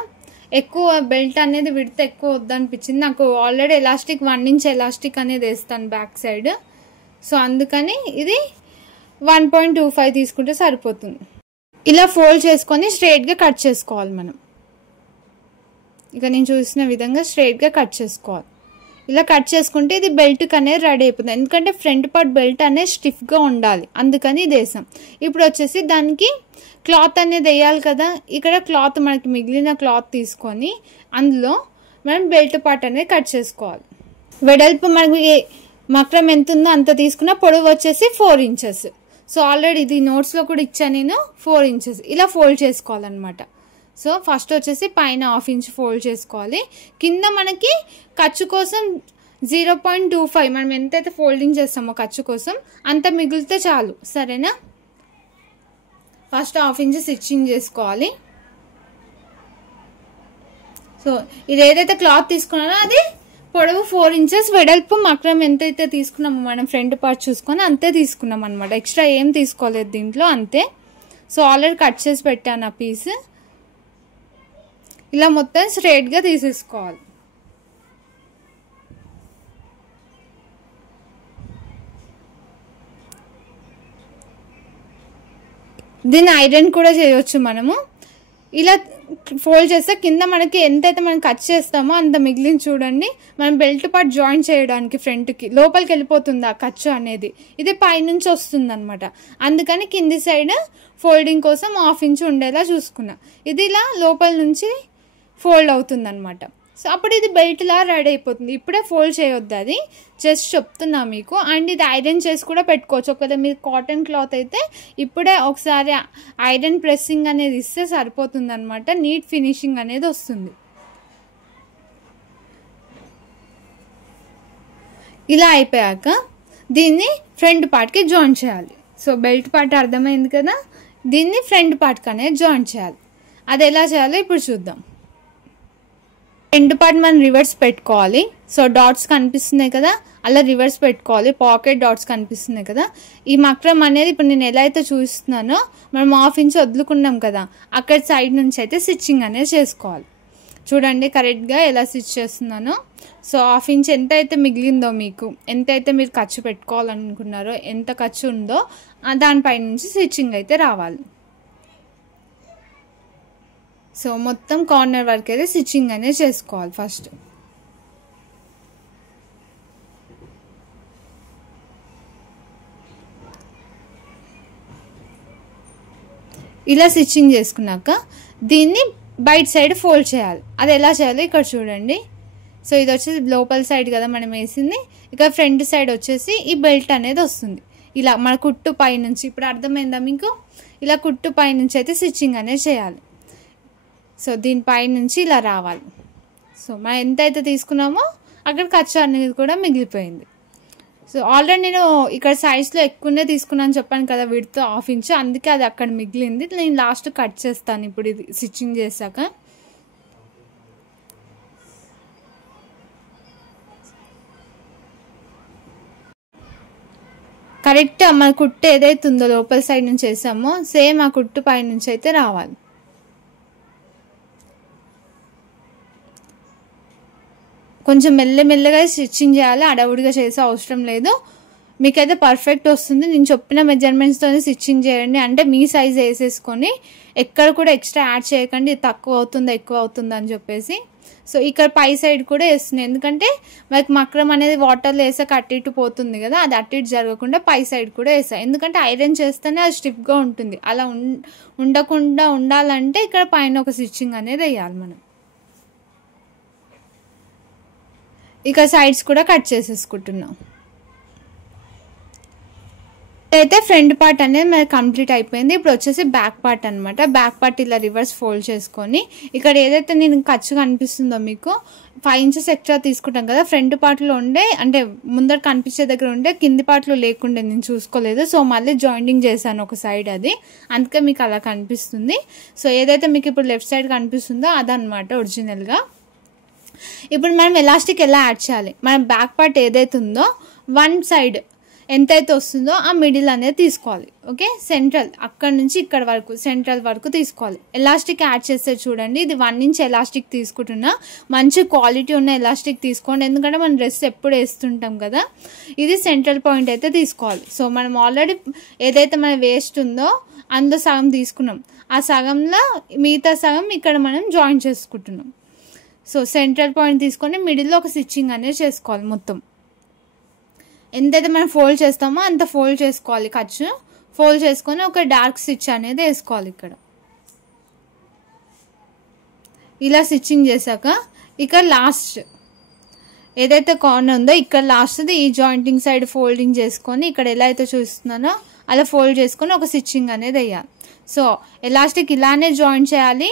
ఎక్కువ బెల్ట్ అనేది విడ్త్ ఎక్కువ వద్దనిపించింది నాకు. ఆల్రెడీ ఎలాస్టిక్ 1 ఇంచ్ ఎలాస్టిక్ అనేది వేస్తాను బ్యాక్ సైడ్. సో అందుకని ఇది 1.25 తీసుకుంటే సరిపోతుంది. ఇలా ఫోల్డ్ చేసుకొని స్ట్రైట్గా కట్ చేసుకోవాలి మనం. ఇక నేను చూసిన విధంగా స్ట్రైట్గా కట్ చేసుకోవాలి. ఇలా కట్ చేసుకుంటే ఇది బెల్ట్కి అనేది రెడీ అయిపోతుంది. ఎందుకంటే ఫ్రంట్ పార్ట్ బెల్ట్ అనేది స్టిఫ్గా ఉండాలి, అందుకని ఇది వేసాం. ఇప్పుడు వచ్చేసి దానికి క్లాత్ అనేది వేయాలి కదా. ఇక్కడ క్లాత్ మనకి మిగిలిన క్లాత్ తీసుకొని అందులో మనం బెల్ట్ పార్ట్ అనేది కట్ చేసుకోవాలి. వెడల్పు మనకి మక్రం ఎంత ఉందో అంత తీసుకున్న. పొడవు వచ్చేసి 4 ఇంచెస్. సో ఆల్రెడీ ఇది నోట్స్లో కూడా ఇచ్చాను నేను. 4 ఇంచెస్ ఇలా ఫోల్డ్ చేసుకోవాలన్నమాట. సో ఫస్ట్ వచ్చేసి పైన 1/2 ఇంచ్ ఫోల్డ్ చేసుకోవాలి. కింద మనకి ఖర్చు కోసం 0.25 మనం ఎంతైతే ఫోల్డింగ్ చేస్తామో ఖర్చు కోసం అంత మిగిలితే చాలు, సరేనా. ఫస్ట్ 1/2 ఇంచ్ స్టిచ్చింగ్ చేసుకోవాలి. సో ఇది ఏదైతే క్లాత్ తీసుకున్నానో అది పొడవు 4 ఇంచెస్, వెడల్పు మక్రం ఎంతైతే తీసుకున్నామో మనం ఫ్రంట్ పార్ట్ చూసుకొని అంతే తీసుకున్నాం అనమాట. ఎక్స్ట్రా ఏం తీసుకోలేదు దీంట్లో, అంతే. సో ఆల్రెడీ కట్ చేసి పెట్టాను ఆ పీస్. ఇలా మొత్తం స్ట్రైట్గా తీసేసుకోవాలి. దీన్ని ఐరన్ కూడా చేయొచ్చు మనము. ఇలా ఫోల్డ్ చేస్తే కింద మనకి ఎంతైతే మనం కట్ చేస్తామో అంత మిగిలిన చూడండి. మనం బెల్ట్ పార్ట్ జాయిన్ చేయడానికి ఫ్రంట్కి లోపలికి వెళ్ళిపోతుంది ఆ ఖర్చు అనేది. ఇది పైనుంచి వస్తుంది అనమాట. అందుకని కింది సైడ్ ఫోల్డింగ్ కోసం 1/2 ఇంచ్ ఉండేలా చూసుకున్నా. ఇది ఇలా లోపల నుంచి ఫోల్డ్ అవుతుంది అనమాట. సో అప్పుడు ఇది బెల్ట్ లా రెడీ అయిపోతుంది. ఇప్పుడే ఫోల్డ్ చేయొద్దు, అది జస్ట్ చెప్తున్నా మీకు. అండ్ ఇది ఐరన్ చేసి కూడా పెట్టుకోవచ్చు. ఒకవేళ మీరు కాటన్ క్లాత్ అయితే ఇప్పుడే ఒకసారి ఐరన్ ప్రెస్సింగ్ అనేది ఇస్తే సరిపోతుంది అనమాట. నీట్ ఫినిషింగ్ అనేది వస్తుంది. ఇలా అయిపోయాక దీన్ని ఫ్రంట్ పార్ట్కి జాయిన్ చేయాలి. సో బెల్ట్ పార్ట్ అర్థమైంది కదా, దీన్ని ఫ్రంట్ పార్ట్కి అనేది జాయిన్ చేయాలి. అది ఎలా చేయాలో ఇప్పుడు చూద్దాం. ఫ్రంట్ పార్ట్ మనం రివర్స్ పెట్టుకోవాలి. సో డాట్స్ కనిపిస్తున్నాయి కదా, అలా రివర్స్ పెట్టుకోవాలి. పాకెట్ డాట్స్ కనిపిస్తున్నాయి కదా. ఈ మక్రం అనేది ఇప్పుడు నేను ఎలా అయితే చూస్తున్నానో మనం 1/2 ఇంచ్ వదులుకున్నాం కదా, అక్కడ సైడ్ నుంచి అయితే స్టిచ్చింగ్ అనేది చేసుకోవాలి. చూడండి కరెక్ట్గా ఎలా స్టిచ్ చేస్తున్నానో. సో 1/2 ఇంచ్ ఎంత అయితే మిగిలిందో మీకు, ఎంతైతే మీరు ఖర్చు పెట్టుకోవాలనుకున్నారో, ఎంత ఖర్చు ఉందో దానిపై నుంచి స్టిచ్చింగ్ అయితే రావాలి. సో మొత్తం కార్నర్ వరకు అయితే స్టిచ్చింగ్ అనేది చేసుకోవాలి ఫస్ట్. ఇలా స్టిచ్చింగ్ చేసుకున్నాక దీన్ని బయట సైడ్ ఫోల్డ్ చేయాలి. అది ఎలా చేయాలో ఇక్కడ చూడండి. సో ఇది వచ్చేసి లోపల సైడ్ కదా మనం వేసింది. ఇక ఫ్రంట్ సైడ్ వచ్చేసి ఈ బెల్ట్ అనేది వస్తుంది. ఇలా మన కుట్టు పై నుంచి, ఇప్పుడు అర్థమైందా మీకు, ఇలా కుట్టు పై నుంచి అయితే స్టిచ్చింగ్ అనేది చేయాలి. సో దీనిపై నుంచి ఇలా రావాలి. సో మనం ఎంతైతే తీసుకున్నామో అక్కడ ఖర్చు అనేది కూడా మిగిలిపోయింది. సో ఆల్రెడీ నేను ఇక్కడ సైజ్లో ఎక్కువనే తీసుకున్నాను చెప్పాను కదా, విడ్త్ 1/2 ఇంచ్, అందుకే అది అక్కడ మిగిలింది. నేను లాస్ట్ కట్ చేస్తాను ఇప్పుడు ఇది స్టిచ్చింగ్ చేశాక. కరెక్ట్ మన కుట్టు ఏదైతే ఉందో లోపల సైడ్ నుంచి వేసామో సేమ్ ఆ కుట్టు పై నుంచి అయితే రావాలి. కొంచెం మెల్లమెల్లగా స్టిచ్చింగ్ చేయాలి, అడవుడిగా చేసే అవసరం లేదు. మీకైతే పర్ఫెక్ట్ వస్తుంది. నేను చెప్పిన మెజర్మెంట్స్తోనే స్టిచ్చింగ్ చేయండి. అంటే మీ సైజ్ వేసేసుకొని ఎక్కడ కూడా ఎక్స్ట్రా యాడ్ చేయకండి, తక్కువ అవుతుందా ఎక్కువ అవుతుందా అని చెప్పేసి. సో ఇక్కడ పై సైడ్ కూడా వేస్తున్నాయి, ఎందుకంటే మనకి మక్రం అనేది వాటర్లో వేసాక అటు ఇటు పోతుంది కదా, అది అటు ఇటు జరగకుండా పై సైడ్ కూడా వేసాయి. ఎందుకంటే ఐరన్ చేస్తేనే అది స్టిఫ్గా ఉంటుంది. అలా ఉండకుండా ఉండాలంటే ఇక్కడ పైన ఒక స్టిచ్చింగ్ అనేది వేయాలి మనం. ఇక సైడ్స్ కూడా కట్ చేసేసుకుంటున్నాం. అయితే ఫ్రంట్ పార్ట్ అనేది మనకి కంప్లీట్ అయిపోయింది. ఇప్పుడు వచ్చేసి బ్యాక్ పార్ట్ అనమాట. బ్యాక్ పార్ట్ ఇలా రివర్స్ ఫోల్డ్ చేసుకొని ఇక్కడ ఏదైతే నేను ఖర్చు కనిపిస్తుందో మీకు 5 ఇంచెస్ ఎక్స్ట్రా తీసుకుంటాం కదా, ఫ్రంట్ పార్ట్లో ఉండే అంటే ముందర కనిపించే దగ్గర ఉండే, కింది పార్ట్లో లేకుండే నేను చూసుకోలేదు. సో మళ్ళీ జాయింటింగ్ చేశాను ఒక సైడ్, అది అందుకే మీకు అలా కనిపిస్తుంది. సో ఏదైతే మీకు ఇప్పుడు లెఫ్ట్ సైడ్ కనిపిస్తుందో అదనమాట ఒరిజినల్గా. ఇప్పుడు మనం ఎలాస్టిక్ ఎలా యాడ్ చేయాలి, మనం బ్యాక్ పార్ట్ ఏదైతే ఉందో 1 సైడ్ ఎంతైతే వస్తుందో ఆ మిడిల్ అనేది తీసుకోవాలి. ఓకే, సెంట్రల్ అక్కడ నుంచి ఇక్కడ వరకు సెంట్రల్ వరకు తీసుకోవాలి. ఎలాస్టిక్ యాడ్ చేస్తే చూడండి, ఇది 1 ఇంచ్ ఎలాస్టిక్ తీసుకుంటున్నా. మంచి క్వాలిటీ ఉన్న ఎలాస్టిక్ తీసుకోండి, ఎందుకంటే మనం డ్రెస్ ఎప్పుడు వేస్తుంటాం కదా. ఇది సెంట్రల్ పాయింట్ అయితే తీసుకోవాలి. సో మనం ఆల్రెడీ ఏదైతే మన వేస్ట్ ఉందో అందులో సగం తీసుకున్నాం, ఆ సగంలో మిగతా సగం ఇక్కడ మనం జాయిన్ చేసుకుంటున్నాం. సో సెంట్రల్ పాయింట్ తీసుకొని మిడిల్లో ఒక స్టిచ్చింగ్ అనేది చేసుకోవాలి. మొత్తం ఎంతైతే మనం ఫోల్డ్ చేస్తామో అంత ఫోల్డ్ చేసుకోవాలి. ఖర్చు ఫోల్డ్ చేసుకొని ఒక డార్క్ స్టిచ్ అనేది వేసుకోవాలి. ఇక్కడ ఇలా స్టిచ్చింగ్ చేశాక ఇక్కడ లాస్ట్ ఏదైతే కార్నర్ ఉందో ఇక్కడ లాస్ట్ది ఈ జాయింటింగ్ సైడ్ ఫోల్డింగ్ చేసుకొని ఇక్కడ ఎలా అయితే చూస్తున్నానో అలా ఫోల్డ్ చేసుకొని ఒక స్టిచ్చింగ్ అనేది వేయాలి. సో ఎలాస్టిక్ ఇలానే జాయిన్ చేయాలి.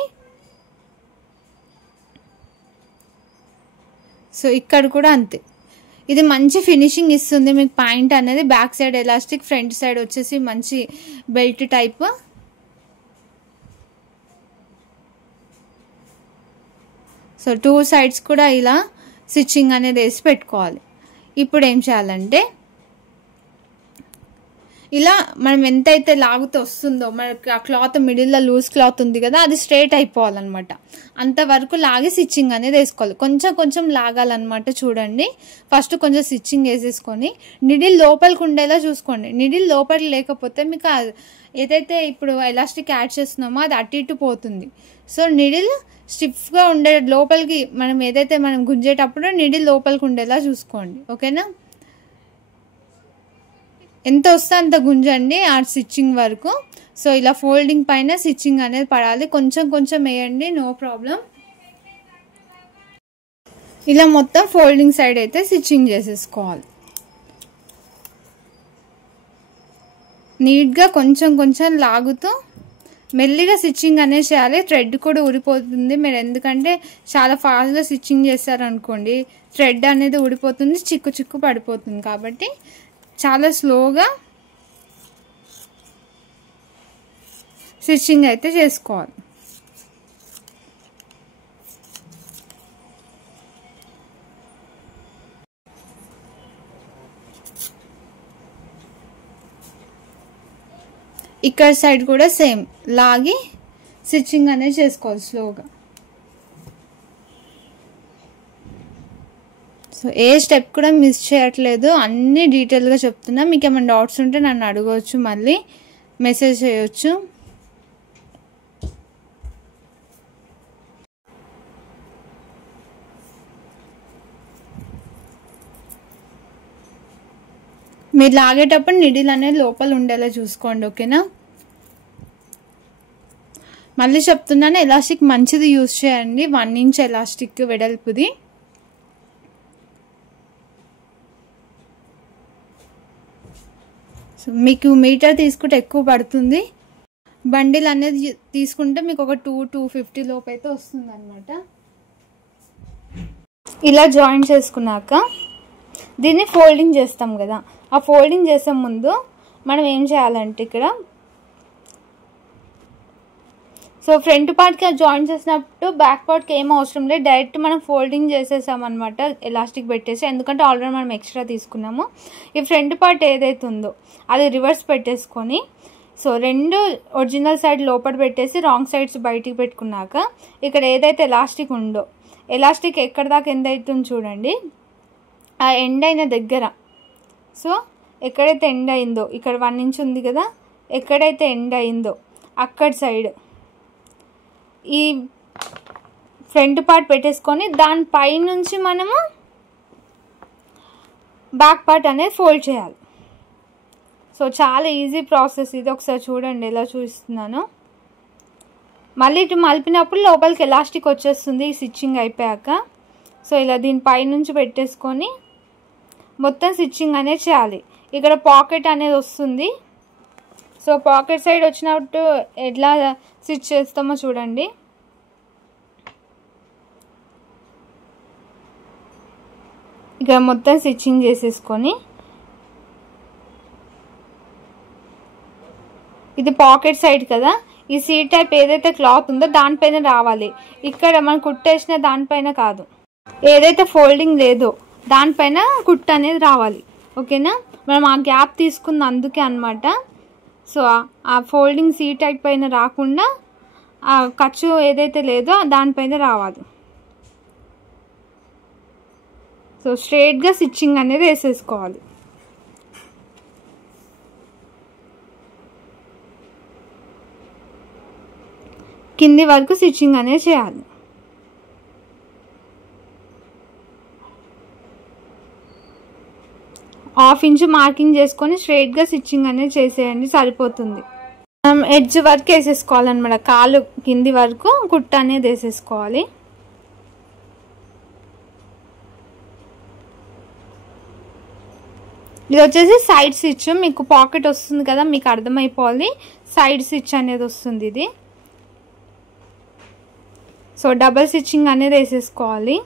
సో ఇక్కడ కూడా అంతే. ఇది మంచి ఫినిషింగ్ ఇస్తుంది మీకు పాయింట్ అనేది. Back side elastic, front side వచ్చేసి మంచి బెల్ట్ టైప్. సో 2 సైడ్స్ కూడా ఇలా స్టిచ్చింగ్ అనేది వేసి పెట్టుకోవాలి. ఇప్పుడు ఏం చేయాలంటే ఇలా మనం ఎంతైతే లాగుతూ వస్తుందో మనకి ఆ క్లాత్ మిడిల్లో లూజ్ క్లాత్ ఉంది కదా, అది స్ట్రైట్ అయిపోవాలన్నమాట. అంతవరకు లాగి స్టిచ్చింగ్ అనేది వేసుకోవాలి. కొంచెం కొంచెం లాగాలన్నమాట. చూడండి, ఫస్ట్ కొంచెం స్టిచ్చింగ్ వేసేసుకొని నిడిల్ లోపలికి ఉండేలా చూసుకోండి. నిడిల్ లోపలికి లేకపోతే మీకు ఏదైతే ఇప్పుడు ఎలాస్టిక్ యాడ్ చేస్తున్నామో అది అటు ఇటు పోతుంది. సో నిడిల్ స్టిఫ్గా ఉండే లోపలికి మనం ఏదైతే మనం గుంజేటప్పుడు నిడిల్ లోపలికి ఉండేలా చూసుకోండి. ఓకేనా, ఎంత వస్తే అంత గుంజండి ఆ స్టిచ్చింగ్ వరకు. సో ఇలా ఫోల్డింగ్ పైన స్టిచ్చింగ్ అనేది పడాలి. కొంచెం కొంచెం వేయండి, నో ప్రాబ్లం. ఇలా మొత్తం ఫోల్డింగ్ సైడ్ అయితే స్టిచ్చింగ్ చేసేసుకోవాలి. నీట్గా కొంచెం కొంచెం లాగుతూ మెల్లిగా స్టిచ్చింగ్ అనేది చేయాలి. థ్రెడ్ కూడా ఊడిపోతుంది మీరు, ఎందుకంటే చాలా ఫాస్ట్గా స్టిచ్చింగ్ చేస్తారనుకోండి థ్రెడ్ అనేది ఊడిపోతుంది, చిక్కు చిక్కు పడిపోతుంది. కాబట్టి చాలా స్లోగా స్టిచ్చింగ్ అయితే చేసుకోవాలి. ఇక్కడ సైడ్ కూడా సేమ్ లాగి స్టిచ్చింగ్ అనేది చేసుకోవాలి స్లోగా. సో ఏ స్టెప్ కూడా మిస్ చేయట్లేదు, అన్నీ డీటెయిల్గా చెప్తున్నా. మీకు ఏమైనా డౌట్స్ ఉంటే నన్ను అడగవచ్చు, మళ్ళీ మెసేజ్ చేయొచ్చు. మీరు లాగేటప్పుడు నిడిల్ అనేది లోపల ఉండేలా చూసుకోండి. ఓకేనా, మళ్ళీ చెప్తున్నాను, ఎలాస్టిక్ మంచిది యూజ్ చేయండి. 1 ఇంచ్ ఎలాస్టిక్ వెడల్పుది. సో మీకు మీటర్ తీసుకుంటే ఎక్కువ పడుతుంది, బండిల్ అనేది తీసుకుంటే మీకు ఒక 250 లోపు అయితే వస్తుంది అనమాట. ఇలా జాయిన్ చేసుకున్నాక దీన్ని ఫోల్డింగ్ చేస్తాం కదా, ఆ ఫోల్డింగ్ చేసే ముందు మనం ఏం చేయాలంటే ఇక్కడ సో ఫ్రంట్ పార్ట్కి జాయిన్ చేసినప్పుడు బ్యాక్ పార్ట్కి ఏం అవసరం లేదు, డైరెక్ట్ మనం ఫోల్డింగ్ చేసేసామన్నమాట ఎలాస్టిక్ పెట్టేసి. ఎందుకంటే ఆల్రెడీ మనం ఎక్స్ట్రా తీసుకున్నాము. ఈ ఫ్రంట్ పార్ట్ ఏదైతే ఉందో అది రివర్స్ పెట్టేసుకొని సో 2 ఒరిజినల్ సైడ్ లోపల పెట్టేసి రాంగ్ సైడ్స్ బయటికి పెట్టుకున్నాక ఇక్కడ ఏదైతే ఎలాస్టిక్ ఉందో ఎలాస్టిక్ ఎక్కడ దాకా ఎంత అవుతుందో చూడండి, ఆ ఎండ్ అయిన దగ్గర సో ఎక్కడైతే ఎండ్ అయిందో ఇక్కడ 1 ఇంచ్ ఉంది కదా, ఎక్కడైతే ఎండ్ అయిందో అక్కడ సైడ్ ఈ ఫ్రంట్ పార్ట్ పెట్టేసుకొని దానిపై నుంచి మనము బ్యాక్ పార్ట్ అనేది ఫోల్డ్ చేయాలి. సో చాలా ఈజీ ప్రాసెస్ ఇది. ఒకసారి చూడండి ఎలా చూపిస్తున్నాను. మళ్ళీ ఇటు మలిపినప్పుడు లోపలికి ఎలాస్టిక్ వచ్చేస్తుంది ఈ స్టిచ్చింగ్ అయిపోయాక. సో ఇలా దీనిపై నుంచి పెట్టేసుకొని మొత్తం స్టిచ్చింగ్ అనేది చేయాలి. ఇక్కడ పాకెట్ అనేది వస్తుంది. సో పాకెట్ సైడ్ వచ్చినట్టు ఎట్లా స్టిచ్ చేస్తామో చూడండి. ఇక్కడ మొత్తం స్టిచ్చింగ్ చేసేసుకొని ఇది పాకెట్ సైడ్ కదా, ఈ సీ టైప్ ఏదైతే క్లాత్ ఉందో దానిపైన రావాలి. ఇక్కడ మనం కుట్టేసిన దానిపైన కాదు, ఏదైతే ఫోల్డింగ్ లేదో దానిపైన కుట్టు అనేది రావాలి. ఓకేనా, మనం ఆ గ్యాప్ తీసుకుంది అందుకే అన్నమాట. సో ఆ ఫోల్డింగ్ సీ టైప్ పైన రాకుండా ఆ ఖర్చు ఏదైతే లేదో దానిపైన రావాలి. సో స్ట్రైట్గా స్టిచ్చింగ్ అనేది వేసేసుకోవాలి. కింది వరకు స్టిచ్చింగ్ అనేది చేయాలి. ½ ఇంచ్ మార్కింగ్ చేసుకొని స్ట్రైట్గా స్టిచ్చింగ్ అనేది చేసేయండి, సరిపోతుంది. మనం ఎడ్జ్ వరకు వేసేసుకోవాలన్నమాట. కాలు కింది వరకు కుట్ట అనేది వేసేసుకోవాలి. ఇది వచ్చేసి సైడ్ స్టిచ్. మీకు పాకెట్ వస్తుంది కదా, మీకు అర్థమైపోవాలి సైడ్ స్టిచ్ అనేది వస్తుంది ఇది. సో డబల్ స్టిచ్చింగ్ అనేది వేసేసుకోవాలి.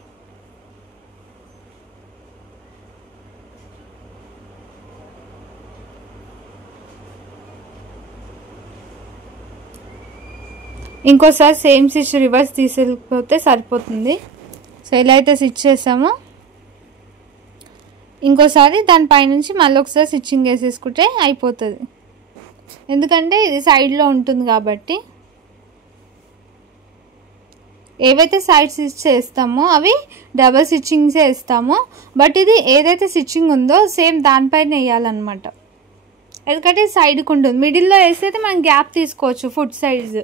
ఇంకోసారి సేమ్ స్టిచ్ రివర్స్ తీసేకపోతే సరిపోతుంది. సో ఇలా అయితే స్టిచ్ చేసాము. ఇంకోసారి దానిపైనుంచి మళ్ళీ ఒకసారి స్టిచ్చింగ్ వేసేసుకుంటే అయిపోతుంది. ఎందుకంటే ఇది సైడ్లో ఉంటుంది కాబట్టి. ఏవైతే సైడ్ స్టిచ్ చేస్తామో అవి డబల్ స్టిచ్చింగ్సే వేస్తాము. బట్ ఇది ఏదైతే స్టిచ్చింగ్ ఉందో సేమ్ దానిపైన వేయాలన్నమాట. ఎందుకంటే సైడ్కి ఉంటుంది. మిడిల్లో వేస్తే మనం గ్యాప్ తీసుకోవచ్చు ఫుట్ సైజ్.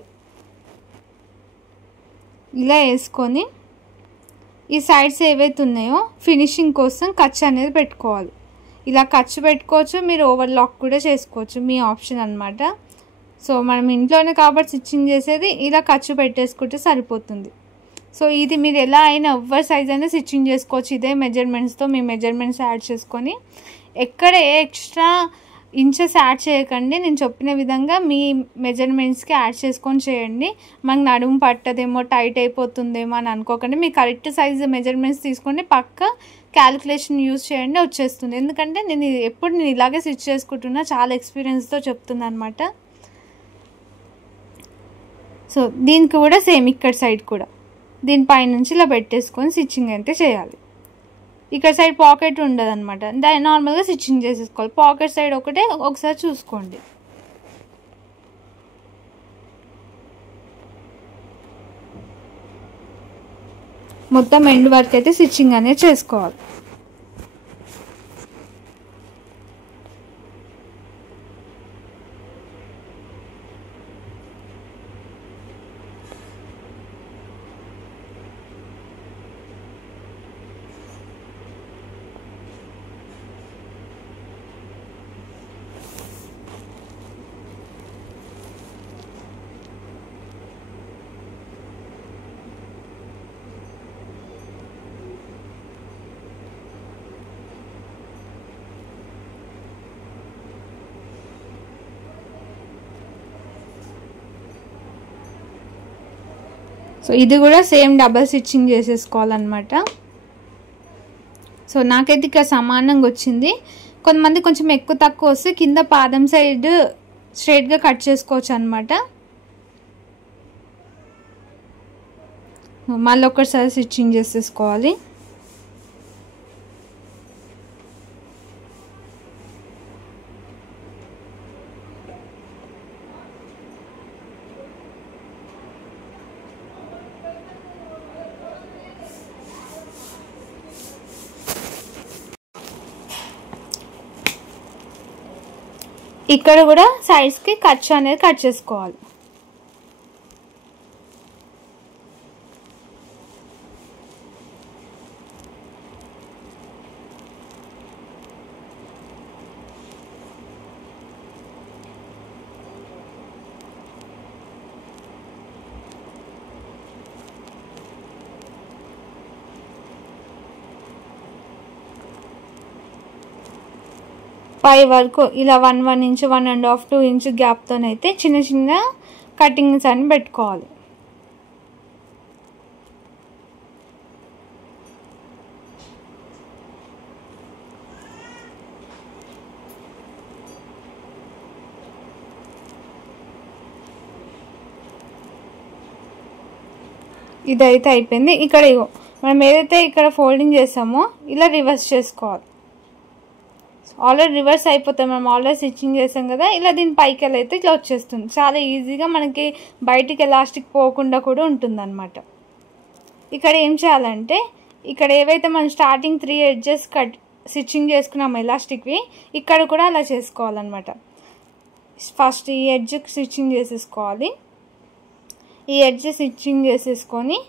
ఇలా వేసుకొని ఈ సైడ్స్ ఏవైతే ఉన్నాయో ఫినిషింగ్ కోసం ఖర్చు అనేది పెట్టుకోవాలి. ఇలా ఖర్చు పెట్టుకోవచ్చు, మీరు ఓవర్లాక్ కూడా చేసుకోవచ్చు, మీ ఆప్షన్ అన్నమాట. సో మనం ఇంట్లోనే కాబట్టి స్టిచ్చింగ్ చేసేది ఇలా ఖర్చు పెట్టేసుకుంటే సరిపోతుంది. సో ఇది మీరు ఎలా అయినా ఎవరి సైజ్ అయినా స్టిచ్చింగ్ చేసుకోవచ్చు. ఇదే మెజర్మెంట్స్తో మీ మెజర్మెంట్స్ యాడ్ చేసుకొని ఎక్కడ ఏ ఎక్స్ట్రా ఇంచెస్ యాడ్ చేయకండి. నేను చెప్పిన విధంగా మీ మెజర్మెంట్స్కి యాడ్ చేసుకొని చేయండి. మనకు నడుము పట్టదేమో, టైట్ అయిపోతుందేమో అని అనుకోకండి. మీ కరెక్ట్ సైజు మెజర్మెంట్స్ తీసుకోండి, పక్క క్యాలిక్యులేషన్ యూజ్ చేయండి, వచ్చేస్తుంది. ఎందుకంటే నేను ఇలాగే స్టిచ్ చేసుకుంటున్నా, చాలా ఎక్స్పీరియన్స్తో చెప్తున్నా అనమాట. సో దీనికి కూడా సేమ్ ఇక్కడ సైడ్ కూడా దీనిపైనుంచి ఇలా పెట్టేసుకొని స్టిచ్చింగ్ అయితే చేయాలి. ఇక్కడ సైడ్ పాకెట్ ఉండదు అనమాట, నార్మల్గా స్టిచ్చింగ్ చేసేసుకోవాలి. పాకెట్ సైడ్ ఒకసారి చూసుకోండి. మొత్తం ఎండ్ వరకు అయితే స్టిచ్చింగ్ అనేది చేసుకోవాలి. సో ఇది కూడా సేమ్ డబల్ స్టిచ్చింగ్ చేసేసుకోవాలన్నమాట. సో నాకైతే ఇక్కడ సమానంగా వచ్చింది. కొంతమంది కొంచెం ఎక్కువ తక్కువ వస్తే కింద పాదం సైడ్ స్ట్రైట్గా కట్ చేసుకోవచ్చు అనమాట. మళ్ళీ ఒకసారి స్టిచ్చింగ్ చేసేసుకోవాలి. ఇక్కడ కూడా సైడ్స్కి ఖర్చు అనేది కట్ చేసుకోవాలి. పై వరకు ఇలా 1 ఇంచ్ 1.5 2 ఇంచ్ గ్యాప్తోనైతే చిన్న చిన్న కటింగ్స్ అని పెట్టుకోవాలి. ఇదైతే అయిపోయింది. ఇక్కడ మనం ఏదైతే ఇక్కడ ఫోల్డింగ్ చేసామో ఇలా రివర్స్ చేసుకోవాలి. ఆల్రెడీ రివర్స్ అయిపోతాయి, మనం ఆల్రెడీ స్టిచ్చింగ్ చేసాం కదా. ఇలా దీని పైకి వెళ్ళైతే ఇట్లా వచ్చేస్తుంది. చాలా ఈజీగా మనకి బయటికి ఎలాస్టిక్ పోకుండా కూడా ఉంటుంది అనమాట. ఇక్కడ ఏం చేయాలంటే ఇక్కడ ఏవైతే మనం స్టార్టింగ్ 3 ఎడ్జెస్ స్టిచ్చింగ్ చేసుకున్నాము ఎలాస్టిక్వి, ఇక్కడ కూడా అలా చేసుకోవాలన్నమాట. ఫస్ట్ ఈ ఎడ్జ్ స్టిచ్చింగ్ చేసేసుకోవాలి. ఈ ఎడ్జ్ స్టిచ్చింగ్ చేసేసుకొని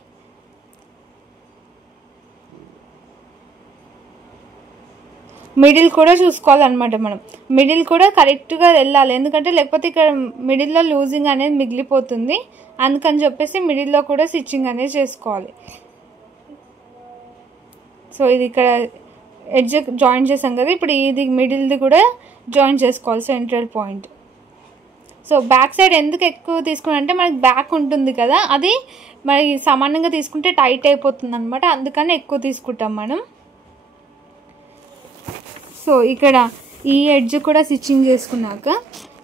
మిడిల్ కూడా చూసుకోవాలన్నమాట. మనం మిడిల్ కూడా కరెక్ట్గా వెళ్ళాలి, ఎందుకంటే లేకపోతే ఇక్కడ మిడిల్లో లూజింగ్ అనేది మిగిలిపోతుంది. అందుకని చెప్పేసి మిడిల్లో కూడా స్టిచ్చింగ్ అనేది చేసుకోవాలి. సో ఇది ఇక్కడ ఎడ్జ్ జాయిన్ చేసాం కదా, ఇప్పుడు ఇది మిడిల్ది కూడా జాయిన్ చేసుకోవాలి central point. So back side ఎందుకు ఎక్కువ తీసుకున్నా అంటే మనకి బ్యాక్ ఉంటుంది కదా, అది మరి సమానంగా తీసుకుంటే టైట్ అయిపోతుంది అనమాట. అందుకని ఎక్కువ తీసుకుంటాం మనం. సో ఇక్కడ ఈ ఎడ్జ్ కూడా స్టిచ్చింగ్ చేసుకున్నాక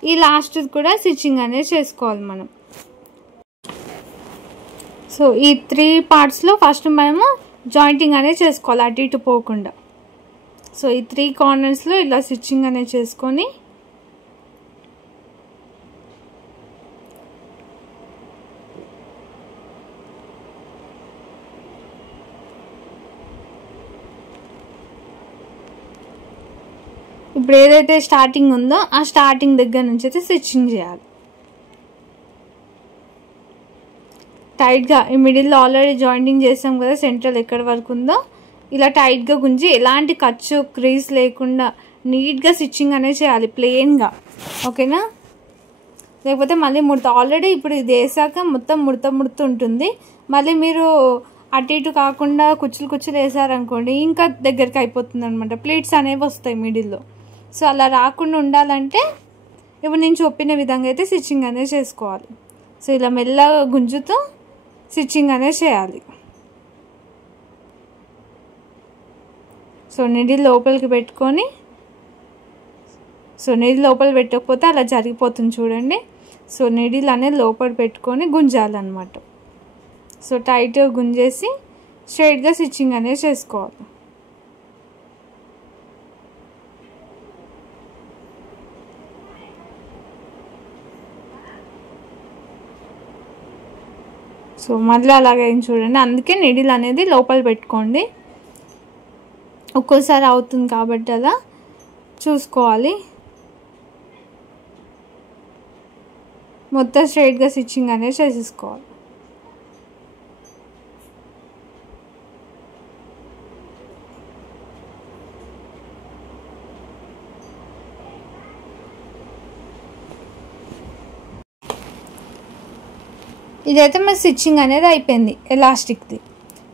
ఈ లాస్ట్ కూడా స్టిచ్చింగ్ అనేది చేసుకోవాలి మనం. సో ఈ 3 పార్ట్స్లో ఫస్ట్ మనము జాయింటింగ్ అనేది చేసుకోవాలి అటు ఇటు పోకుండా. సో ఈ 3 కార్నర్స్లో ఇలా స్టిచ్చింగ్ అనేది చేసుకొని ఇప్పుడు ఏదైతే స్టార్టింగ్ ఉందో ఆ స్టార్టింగ్ దగ్గర నుంచి అయితే స్టిచ్చింగ్ చేయాలి టైట్గా. ఈ మిడిల్లో ఆల్రెడీ జాయింటింగ్ చేసాం కదా, సెంట్రల్ ఎక్కడి వరకు ఉందో ఇలా టైట్గా గుంజి ఎలాంటి ఖర్చు క్రీజ్ లేకుండా నీట్గా స్టిచ్చింగ్ అనేది చేయాలి ప్లెయిన్గా, ఓకేనా. లేకపోతే మళ్ళీ ముడత, ఆల్రెడీ ఇప్పుడు ఇది వేసాక మొత్తం ముడత ఉంటుంది. మళ్ళీ మీరు అటు ఇటు కాకుండా కుచ్చులు వేసారనుకోండి ఇంకా దగ్గరికి అయిపోతుంది అనమాట, ప్లీట్స్ అనేవి వస్తాయి మిడిల్లో. సో అలా రాకుండా ఉండాలంటే ఇప్పుడు నేను చెప్పిన విధంగా అయితే స్టిచ్చింగ్ అనేది చేసుకోవాలి. సో ఇలా మెల్లగా గుంజుతూ స్టిచ్చింగ్ అనేది చేయాలి. సో నీడిల్ లోపలికి పెట్టుకొని, సో నీడిల్ లోపల పెట్టకపోతే అలా జరిగిపోతుంది చూడండి. సో నీడిల్ అనేది లోపల పెట్టుకొని గుంజాలన్నమాట. సో టైట్గా గుంజేసి స్ట్రైట్గా స్టిచ్చింగ్ అనేది చేసుకోవాలి. సో మళ్ళీ అలాగే చూడండి, అందుకే నీడిల్ అనేది లోపల పెట్టుకోండి. ఒక్కోసారి అవుతుంది కాబట్టి అలా చూసుకోవాలి. మొత్తం స్ట్రైట్గా స్టిచ్చింగ్ అనేది చేసేసుకోవాలి. ఇదైతే మన స్టిచ్చింగ్ అనేది అయిపోయింది ఎలాస్టిక్ది.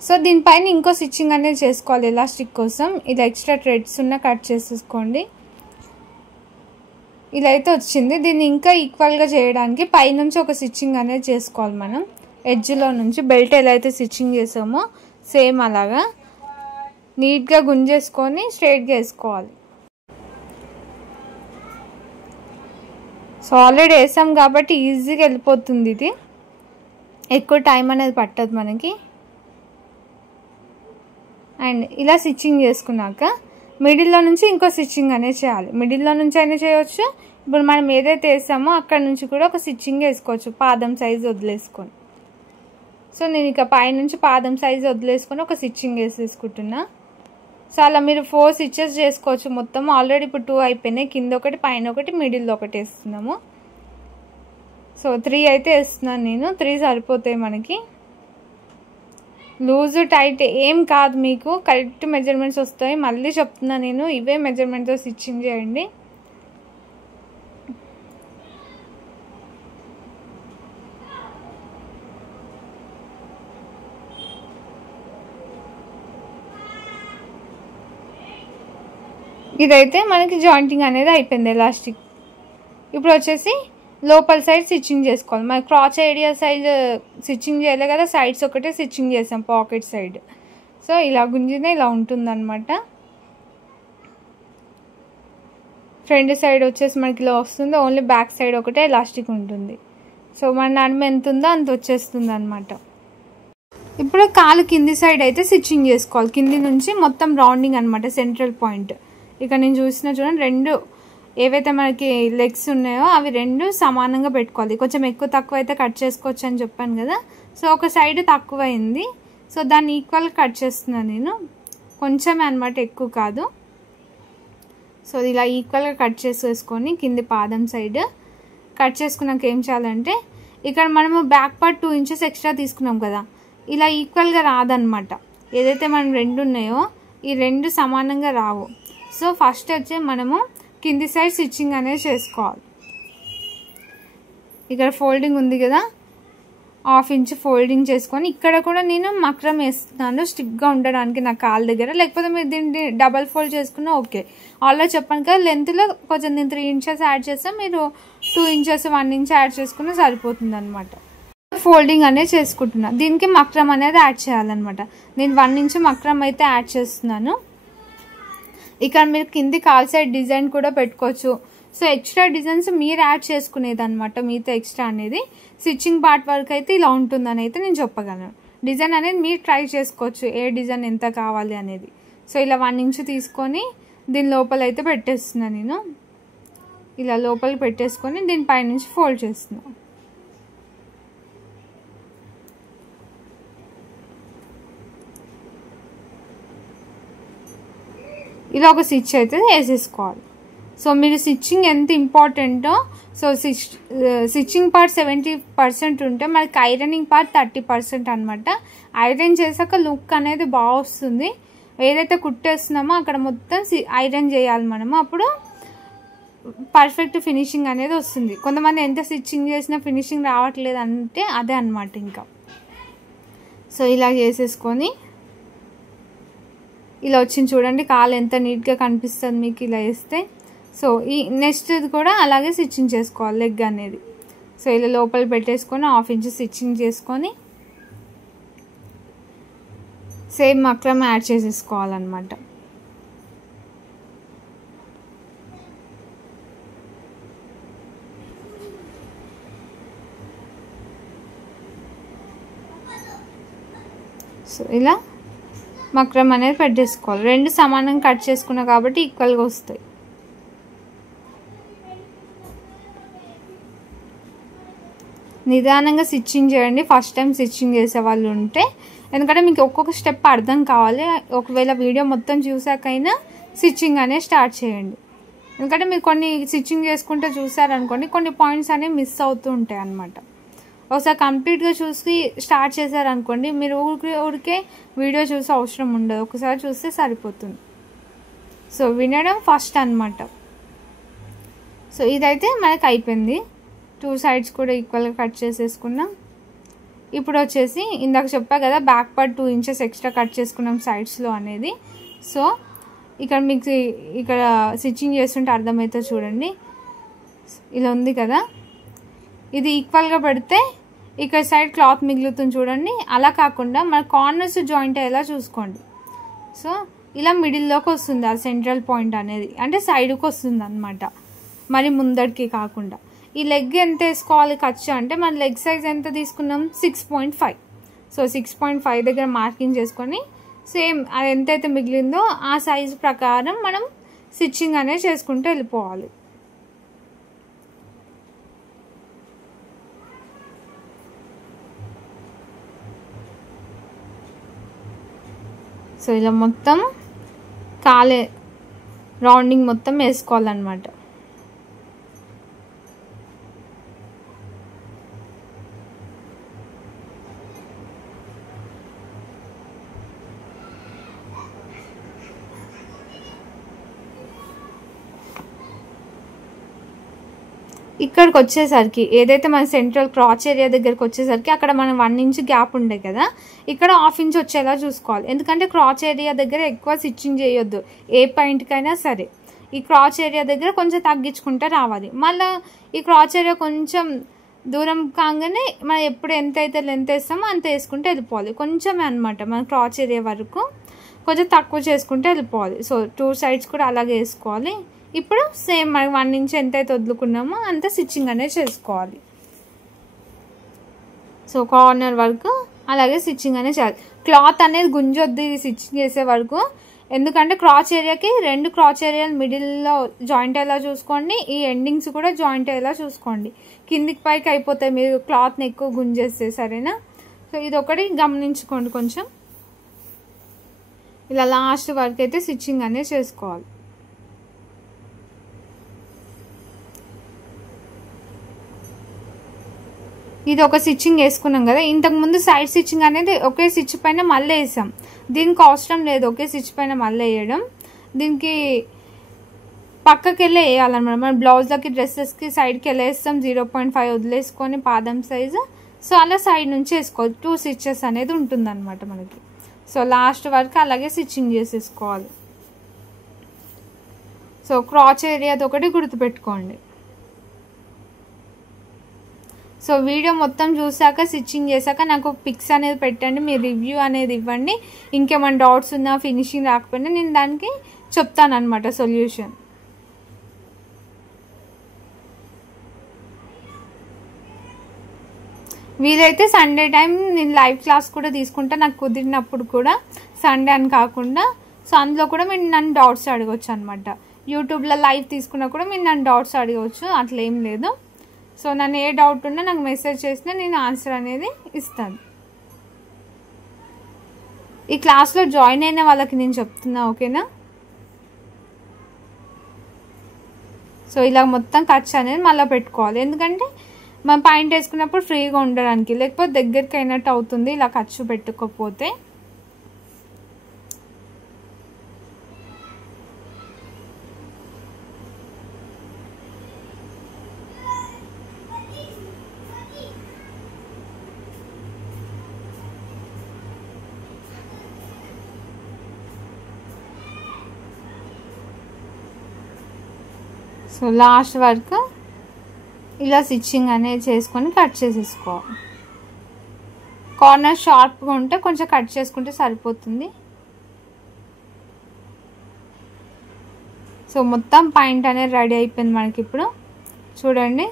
సో దీనిపైన ఇంకో స్టిచ్చింగ్ అనేది చేసుకోవాలి ఎలాస్టిక్ కోసం. ఇది ఎక్స్ట్రా థ్రెడ్స్ ఉన్న కట్ చేసేసుకోండి. ఇలా అయితే వచ్చింది. దీన్ని ఇంకా ఈక్వల్గా చేయడానికి పైనుంచి ఒక స్టిచ్చింగ్ అనేది చేసుకోవాలి మనం. ఎడ్జ్లో నుంచి బెల్ట్ ఎలా అయితే స్టిచ్చింగ్ చేసామో సేమ్ అలాగా నీట్గా గుంజేసుకొని స్ట్రైట్గా వేసుకోవాలి. సో ఆల్రెడీ వేసాం కాబట్టి ఈజీగా వెళ్ళిపోతుంది, ఇది ఎక్కువ టైం అనేది పట్టదు మనకి. అండ్ ఇలా స్టిచ్చింగ్ చేసుకున్నాక మిడిల్లో నుంచి ఇంకో స్టిచ్చింగ్ అనేది చేయాలి. మిడిల్లో నుంచి అయినా చేయవచ్చు, ఇప్పుడు మనం ఏదైతే వేసామో అక్కడ నుంచి కూడా ఒక స్టిచ్చింగ్ వేసుకోవచ్చు పాదం సైజు వదిలేసుకొని. సో నేను ఇక పైనుంచి పాదం సైజు వదిలేసుకొని ఒక స్టిచ్చింగ్ వేసేసుకుంటున్నా. సో అలా మీరు 4 స్టిచెస్ చేసుకోవచ్చు. మొత్తం ఆల్రెడీ ఇప్పుడు 2 అయిపోయినాయి. కింద ఒకటి, పైన ఒకటి, మిడిల్లో ఒకటి వేస్తున్నాము. సో 3 అయితే వేస్తున్నాను నేను. 3 సరిపోతాయి మనకి. లూజ్ టైట్ ఏం కాదు, మీకు కరెక్ట్ మెజర్మెంట్స్ వస్తాయి. మళ్ళీ చెప్తున్నా నేను, ఇవే మెజర్మెంట్తో స్టిచ్చింగ్ చేయండి. ఇదైతే మనకి జాయింటింగ్ అనేది అయిపోయింది ఎలాస్టిక్. ఇప్పుడు వచ్చేసి లోపల సైడ్ స్టిచ్చింగ్ చేసుకోవాలి. మరి క్రాచ్ ఏరియా సైడ్ స్టిచ్చింగ్ చేయలే కదా, సైడ్స్ ఒకటే స్టిచ్చింగ్ చేసాం, పాకెట్ సైడ్. సో ఇలా గుంజినే ఇలా ఉంటుందన్నమాట. ఫ్రంట్ సైడ్ వచ్చేసి మనకి ఇలా వస్తుంది. ఓన్లీ బ్యాక్ సైడ్ ఒకటే ఎలాస్టిక్ ఉంటుంది. సో మన నడుము ఎంత ఉందో అంత వచ్చేస్తుంది అనమాట. ఇప్పుడు కాలు కింది సైడ్ అయితే స్టిచ్చింగ్ చేసుకోవాలి. కింది నుంచి మొత్తం రౌండింగ్ అనమాట, సెంట్రల్ పాయింట్. ఇక్కడ నేను చూసిన చూడండి, 2 ఏవైతే మనకి లెగ్స్ ఉన్నాయో అవి 2 సమానంగా పెట్టుకోవాలి. కొంచెం ఎక్కువ తక్కువ అయితే కట్ చేసుకోవచ్చు అని చెప్పాను కదా. సో ఒక సైడ్ తక్కువ అయింది, సో దాన్ని ఈక్వల్గా కట్ చేస్తున్నాను నేను. కొంచెమే అనమాట, ఎక్కువ కాదు. సో ఇలా ఈక్వల్గా కట్ చేసేసుకొని కింది పాదం సైడ్ కట్ చేసుకున్నాక ఏం చేయాలంటే, ఇక్కడ మనము బ్యాక్ పార్ట్ 2 ఇంచెస్ ఎక్స్ట్రా తీసుకున్నాం కదా, ఇలా ఈక్వల్గా రాదనమాట. ఏదైతే మనం 2 ఉన్నాయో ఈ 2 సమానంగా రావు. సో ఫస్ట్ వచ్చి మనము కింది సైడ్ స్టిచ్చింగ్ అనేది చేసుకోవాలి. ఇక్కడ ఫోల్డింగ్ ఉంది కదా, 1/2 ఇంచ్ ఫోల్డింగ్ చేసుకొని ఇక్కడ కూడా నేను మక్రం వేస్తున్నాను స్టిక్గా ఉండడానికి నా కాళ్ళ దగ్గర. లేకపోతే మీరు దీన్ని డబల్ ఫోల్డ్ చేసుకున్నా ఓకే. ఆల్రెడీ చెప్పాను కదా, లెంత్లో కొంచెం నేను 3 ఇంచెస్ యాడ్ చేస్తే మీరు 2 ఇంచెస్ 1 ఇంచ్ యాడ్ చేసుకున్నా సరిపోతుంది అనమాట. ఫోల్డింగ్ అనేది చేసుకుంటున్నా. దీనికి మక్రం అనేది యాడ్ చేయాలన్నమాట. నేను 1 ఇంచ్ మక్రం అయితే యాడ్ చేస్తున్నాను. ఇక్కడ మీరు కింది కాల్ సైడ్ డిజైన్ కూడా పెట్టుకోవచ్చు. సో ఎక్స్ట్రా డిజైన్స్ మీరు యాడ్ చేసుకునేది అనమాట. మీతో ఎక్స్ట్రా అనేది స్టిచ్చింగ్ పార్ట్ వరకు అయితే ఇలా ఉంటుందని అయితే నేను చెప్పగలను. డిజైన్ అనేది మీరు ట్రై చేసుకోవచ్చు, ఏ డిజైన్ ఎంత కావాలి అనేది. సో ఇలా 1 ఇంచ్ తీసుకొని దీని లోపల అయితే పెట్టేస్తున్నాను నేను. ఇలా లోపల పెట్టేసుకొని దీని పైనుంచి ఫోల్డ్ చేస్తున్నాను. ఇలా ఒక స్టిచ్ అయితే వేసేసుకోవాలి. సో మీరు స్టిచ్చింగ్ ఎంత ఇంపార్టెంటో, సో స్టిచ్చింగ్ పార్ట్ 70% ఉంటే మనకి ఐరనింగ్ పార్ట్ 30% అనమాట. ఐరన్ చేశాక లుక్ అనేది బాగా వస్తుంది. ఏదైతే కుట్టేస్తున్నామో అక్కడ మొత్తం ఐరన్ చేయాలి మనము, అప్పుడు పర్ఫెక్ట్ ఫినిషింగ్ అనేది వస్తుంది. కొంతమంది ఎంత స్టిచ్చింగ్ చేసినా ఫినిషింగ్ రావట్లేదు అంటే అదే అనమాట ఇంకా. సో ఇలా చేసేసుకొని ఇలా వచ్చింది చూడండి, కాలు ఎంత నీట్గా కనిపిస్తుంది మీకు ఇలా వేస్తే. సో ఈ నెక్స్ట్ కూడా అలాగే స్టిచ్చింగ్ చేసుకోవాలి లెగ్ అనేది. సో ఇలా లోపల పెట్టేసుకొని 1/2 ఇంచ్ స్టిచ్చింగ్ చేసుకొని సేమ్ మక్రం యాడ్ చేసేసుకోవాలన్నమాట. సో ఇలా మక్రం అనేది పెట్టేసుకోవాలి. 2 సమానంగా కట్ చేసుకున్నా కాబట్టి ఈక్వల్గా వస్తాయి. నిదానంగా స్టిచ్చింగ్ చేయండి ఫస్ట్ టైం స్టిచ్చింగ్ చేసే వాళ్ళు ఉంటే, ఎందుకంటే మీకు ఒక్కొక్క స్టెప్ అర్థం కావాలి. ఒకవేళ వీడియో మొత్తం చూసాకైనా స్టిచ్చింగ్ అనేది స్టార్ట్ చేయండి. ఎందుకంటే మీరు కొన్ని స్టిచ్చింగ్ చేసుకుంటే చూసారనుకోండి, కొన్ని పాయింట్స్ అనేవి మిస్ అవుతూ ఉంటాయి అన్నమాట. ఒకసారి కంప్లీట్గా చూసి స్టార్ట్ చేశారనుకోండి, మీరు ఊరికే వీడియో చూసే అవసరం ఉండదు, ఒకసారి చూస్తే సరిపోతుంది. సో వినడం ఫస్ట్ అనమాట. సో ఇదైతే మనకు అయిపోయింది. 2 సైడ్స్ కూడా ఈక్వల్గా కట్ చేసేసుకున్నాం. ఇప్పుడు వచ్చేసి ఇందాక చెప్పా కదా, back part 2 inches extra cut చేసుకున్నాం సైడ్స్లో అనేది. సో ఇక్కడ మీకు ఇక్కడ స్టిచ్చింగ్ చేస్తుంటే అర్థమవుతుంది చూడండి, ఇలా ఉంది కదా, ఇది ఈక్వల్గా పెడితే ఇక్కడ సైడ్ క్లాత్ మిగులుతుంది చూడండి. అలా కాకుండా మన కార్నర్స్ జాయింట్ అయ్యేలా చూసుకోండి. సో ఇలా మిడిల్లోకి వస్తుంది ఆ సెంట్రల్ పాయింట్ అనేది, అంటే సైడ్కి వస్తుంది అనమాట, మరి ముందడికి కాకుండా. ఈ లెగ్ ఎంత వేసుకోవాలి ఖర్చు అంటే, మన లెగ్ సైజ్ ఎంత తీసుకున్నాం 6.5. సో 6.5 దగ్గర మార్కింగ్ చేసుకొని సేమ్ అది ఎంతైతే మిగిలిందో ఆ సైజు ప్రకారం మనం స్టిచ్చింగ్ అనేది చేసుకుంటూ వెళ్ళిపోవాలి. సో ఇలా మొత్తం కాలే రౌండింగ్ మొత్తం వేసుకోవాలన్నమాట. ఇక్కడికి వచ్చేసరికి ఏదైతే మన సెంట్రల్ క్రాచ్ ఏరియా దగ్గరికి వచ్చేసరికి అక్కడ మనం 1 ఇంచ్ గ్యాప్ ఉండే కదా, ఇక్కడ 1/2 ఇంచ్ వచ్చేలా చూసుకోవాలి. ఎందుకంటే క్రాచ్ ఏరియా దగ్గర ఎక్కువ స్టిచ్చింగ్ చేయొద్దు ఏ పాయింట్కైనా సరే. ఈ క్రాచ్ ఏరియా దగ్గర కొంచెం తగ్గించుకుంటే రావాలి. మళ్ళీ ఈ క్రాచ్ ఏరియా కొంచెం దూరం కాగానే మనం ఎప్పుడు ఎంత అయితే లెంత్ వేస్తామో అంత వేసుకుంటే వెళ్ళిపోవాలి. కొంచెమే అనమాట మన క్రాచ్ ఏరియా వరకు కొంచెం తక్కువ చేసుకుంటే వెళ్ళిపోవాలి. సో 2 సైడ్స్ కూడా అలాగే వేసుకోవాలి. ఇప్పుడు సేమ్ మనం 1 ఇంచ్ ఎంతైతే వదులుకున్నామో అంత స్టిచ్చింగ్ అనేది చేసుకోవాలి. సో కార్నర్ వరకు అలాగే స్టిచ్చింగ్ అనేది చేయాలి. క్లాత్ అనేది గుంజొద్దు ఇది స్టిచ్చింగ్ చేసే వరకు. ఎందుకంటే క్రాచ్ ఏరియాకి 2 క్రాచ్ ఏరియాలు మిడిల్లో జాయింట్ అయ్యేలా చూసుకోండి, ఈ ఎండింగ్స్ కూడా జాయింట్ అయ్యేలా చూసుకోండి. కిందికి పైకి అయిపోతాయి మీరు క్లాత్ని ఎక్కువ గుంజేస్తే, సరేనా? సో ఇది ఒకటి గమనించుకోండి. కొంచెం ఇలా లాస్ట్ వరకు అయితే స్టిచ్చింగ్ అనేది చేసుకోవాలి. ఇది ఒక స్టిచ్చింగ్ వేసుకున్నాం కదా, ఇంతకుముందు సైడ్ స్టిచ్చింగ్ అనేది ఒకే స్టిచ్ పైన మళ్ళీ వేసాం. దీనికి అవసరం లేదు ఒకే స్టిచ్ పైన మళ్ళీ వేయడం. దీనికి పక్కకి వెళ్ళి వేయాలన్నమాట. మన బ్లౌజ్లకి డ్రెస్సెస్కి సైడ్కి వెళ్ళి వేస్తాం, 0.5 వదిలేసుకొని పాదం సైజు. సో అలా సైడ్ నుంచి వేసుకోవాలి. 2 స్టిచెస్ అనేది ఉంటుందన్నమాట మనకి. సో లాస్ట్ వరకు అలాగే స్టిచ్చింగ్ చేసేసుకోవాలి. సో క్రాచ్ ఏరియాది ఒకటి గుర్తుపెట్టుకోండి. సో వీడియో మొత్తం చూసాక స్టిచ్చింగ్ చేశాక నాకు పిక్స్ అనేది పెట్టండి, మీ రివ్యూ అనేది ఇవ్వండి. ఇంకేమైనా డౌట్స్ ఉన్నా ఫినిషింగ్ రాకపోయినా నేను దానికి చెప్తాను అనమాట సొల్యూషన్. వీలైతే సండే టైం నేను లైవ్ క్లాస్ కూడా తీసుకుంటా, నాకు కుదిరినప్పుడు కూడా, సండే అని కాకుండా. సో అందులో కూడా మీరు నన్ను డౌట్స్ అడగవచ్చు అనమాట. యూట్యూబ్లో లైవ్ తీసుకున్నా కూడా మీరు నన్ను డౌట్స్ అడగవచ్చు, అట్లా ఏం లేదు. సో నన్ను ఏ డౌట్ ఉన్నా నాకు మెసేజ్ చేసినా నేను ఆన్సర్ అనేది ఇస్తాను. ఈ క్లాస్లో జాయిన్ అయిన వాళ్ళకి నేను చెప్తున్నా, ఓకేనా? సో ఇలా మొత్తం ఖర్చు అనేది మళ్ళీ పెట్టుకోవాలి. ఎందుకంటే మనం పాయింట్ వేసుకున్నప్పుడు ఫ్రీగా ఉండడానికి, లేకపోతే దగ్గరికి అయినట్టు అవుతుంది ఇలా ఖర్చు పెట్టుకోకపోతే. సో లాస్ట్ వరకు ఇలా స్టిచ్చింగ్ అనేది చేసుకొని కట్ చేసేసుకోవాలి. కార్నర్ షార్ప్గా ఉంటే కొంచెం కట్ చేసుకుంటే సరిపోతుంది. సో మొత్తం పాయింట్ అనేది రెడీ అయిపోయింది మనకి ఇప్పుడు చూడండి.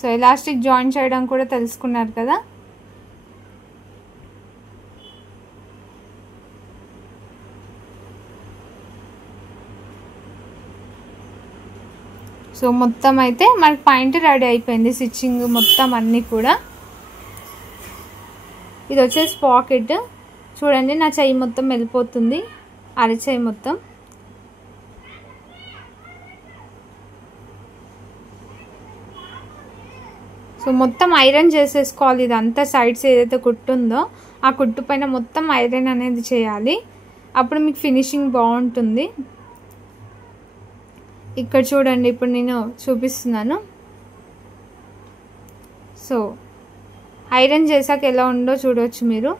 సో ఎలాస్టిక్ జాయిన్ చేయడం కూడా తెలుసుకున్నారు కదా. సో మొత్తం అయితే మనకి పాయింట్ రెడీ అయిపోయింది, స్టిచ్చింగ్ మొత్తం అన్నీ కూడా. ఇది వచ్చేసి పాకెట్ చూడండి, నా చెయ్యి మొత్తం వెళ్ళిపోతుంది, అరచెయ్యి మొత్తం. సో మొత్తం ఐరన్ చేసేసుకోవాలి. ఇదంతా సైడ్స్ ఏదైతే కుట్టు ఉందో ఆ కుట్టు పైన మొత్తం ఐరన్ అనేది చేయాలి, అప్పుడు మీకు ఫినిషింగ్ బాగుంటుంది. ఇక్కడ చూడండి, ఇప్పుడు నేను చూపిస్తున్నాను. సో ఐరన్ చేశాక ఎలా ఉందో చూడవచ్చు మీరు.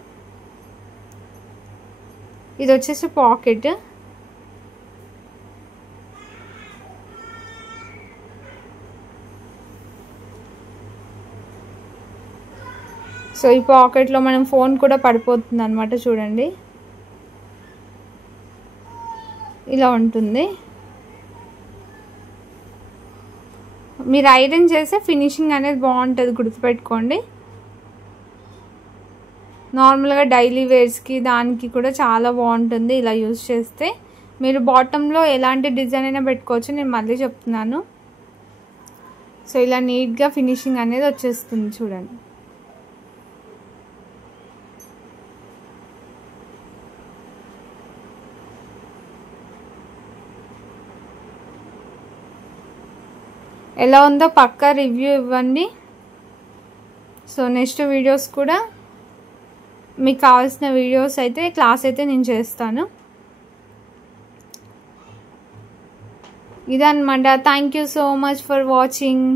ఇది వచ్చేసి పాకెట్. సో ఈ పాకెట్లో మనం ఫోన్ కూడా పడిపోతుంది అనమాట. చూడండి ఇలా ఉంటుంది. మీరు ఐరన్ చేస్తే ఫినిషింగ్ అనేది బాగుంటుంది, గుర్తుపెట్టుకోండి. నార్మల్గా డైలీ వేర్స్కి దానికి కూడా చాలా బాగుంటుంది ఇలా యూజ్ చేస్తే. మీరు బాటంలో ఎలాంటి డిజైన్ అయినా పెట్టుకోవచ్చు, నేను మళ్ళీ చెప్తున్నాను. సో ఇలా నీట్గా ఫినిషింగ్ అనేది వచ్చేస్తుంది చూడండి. ఎలా ఉందో పక్కా రివ్యూ ఇవ్వండి. సో నెక్స్ట్ వీడియోస్ కూడా మీకు కావాల్సిన వీడియోస్ అయితే క్లాస్ అయితే నేను చేస్తాను. ఇదన్నమాట. Thank you so much for watching.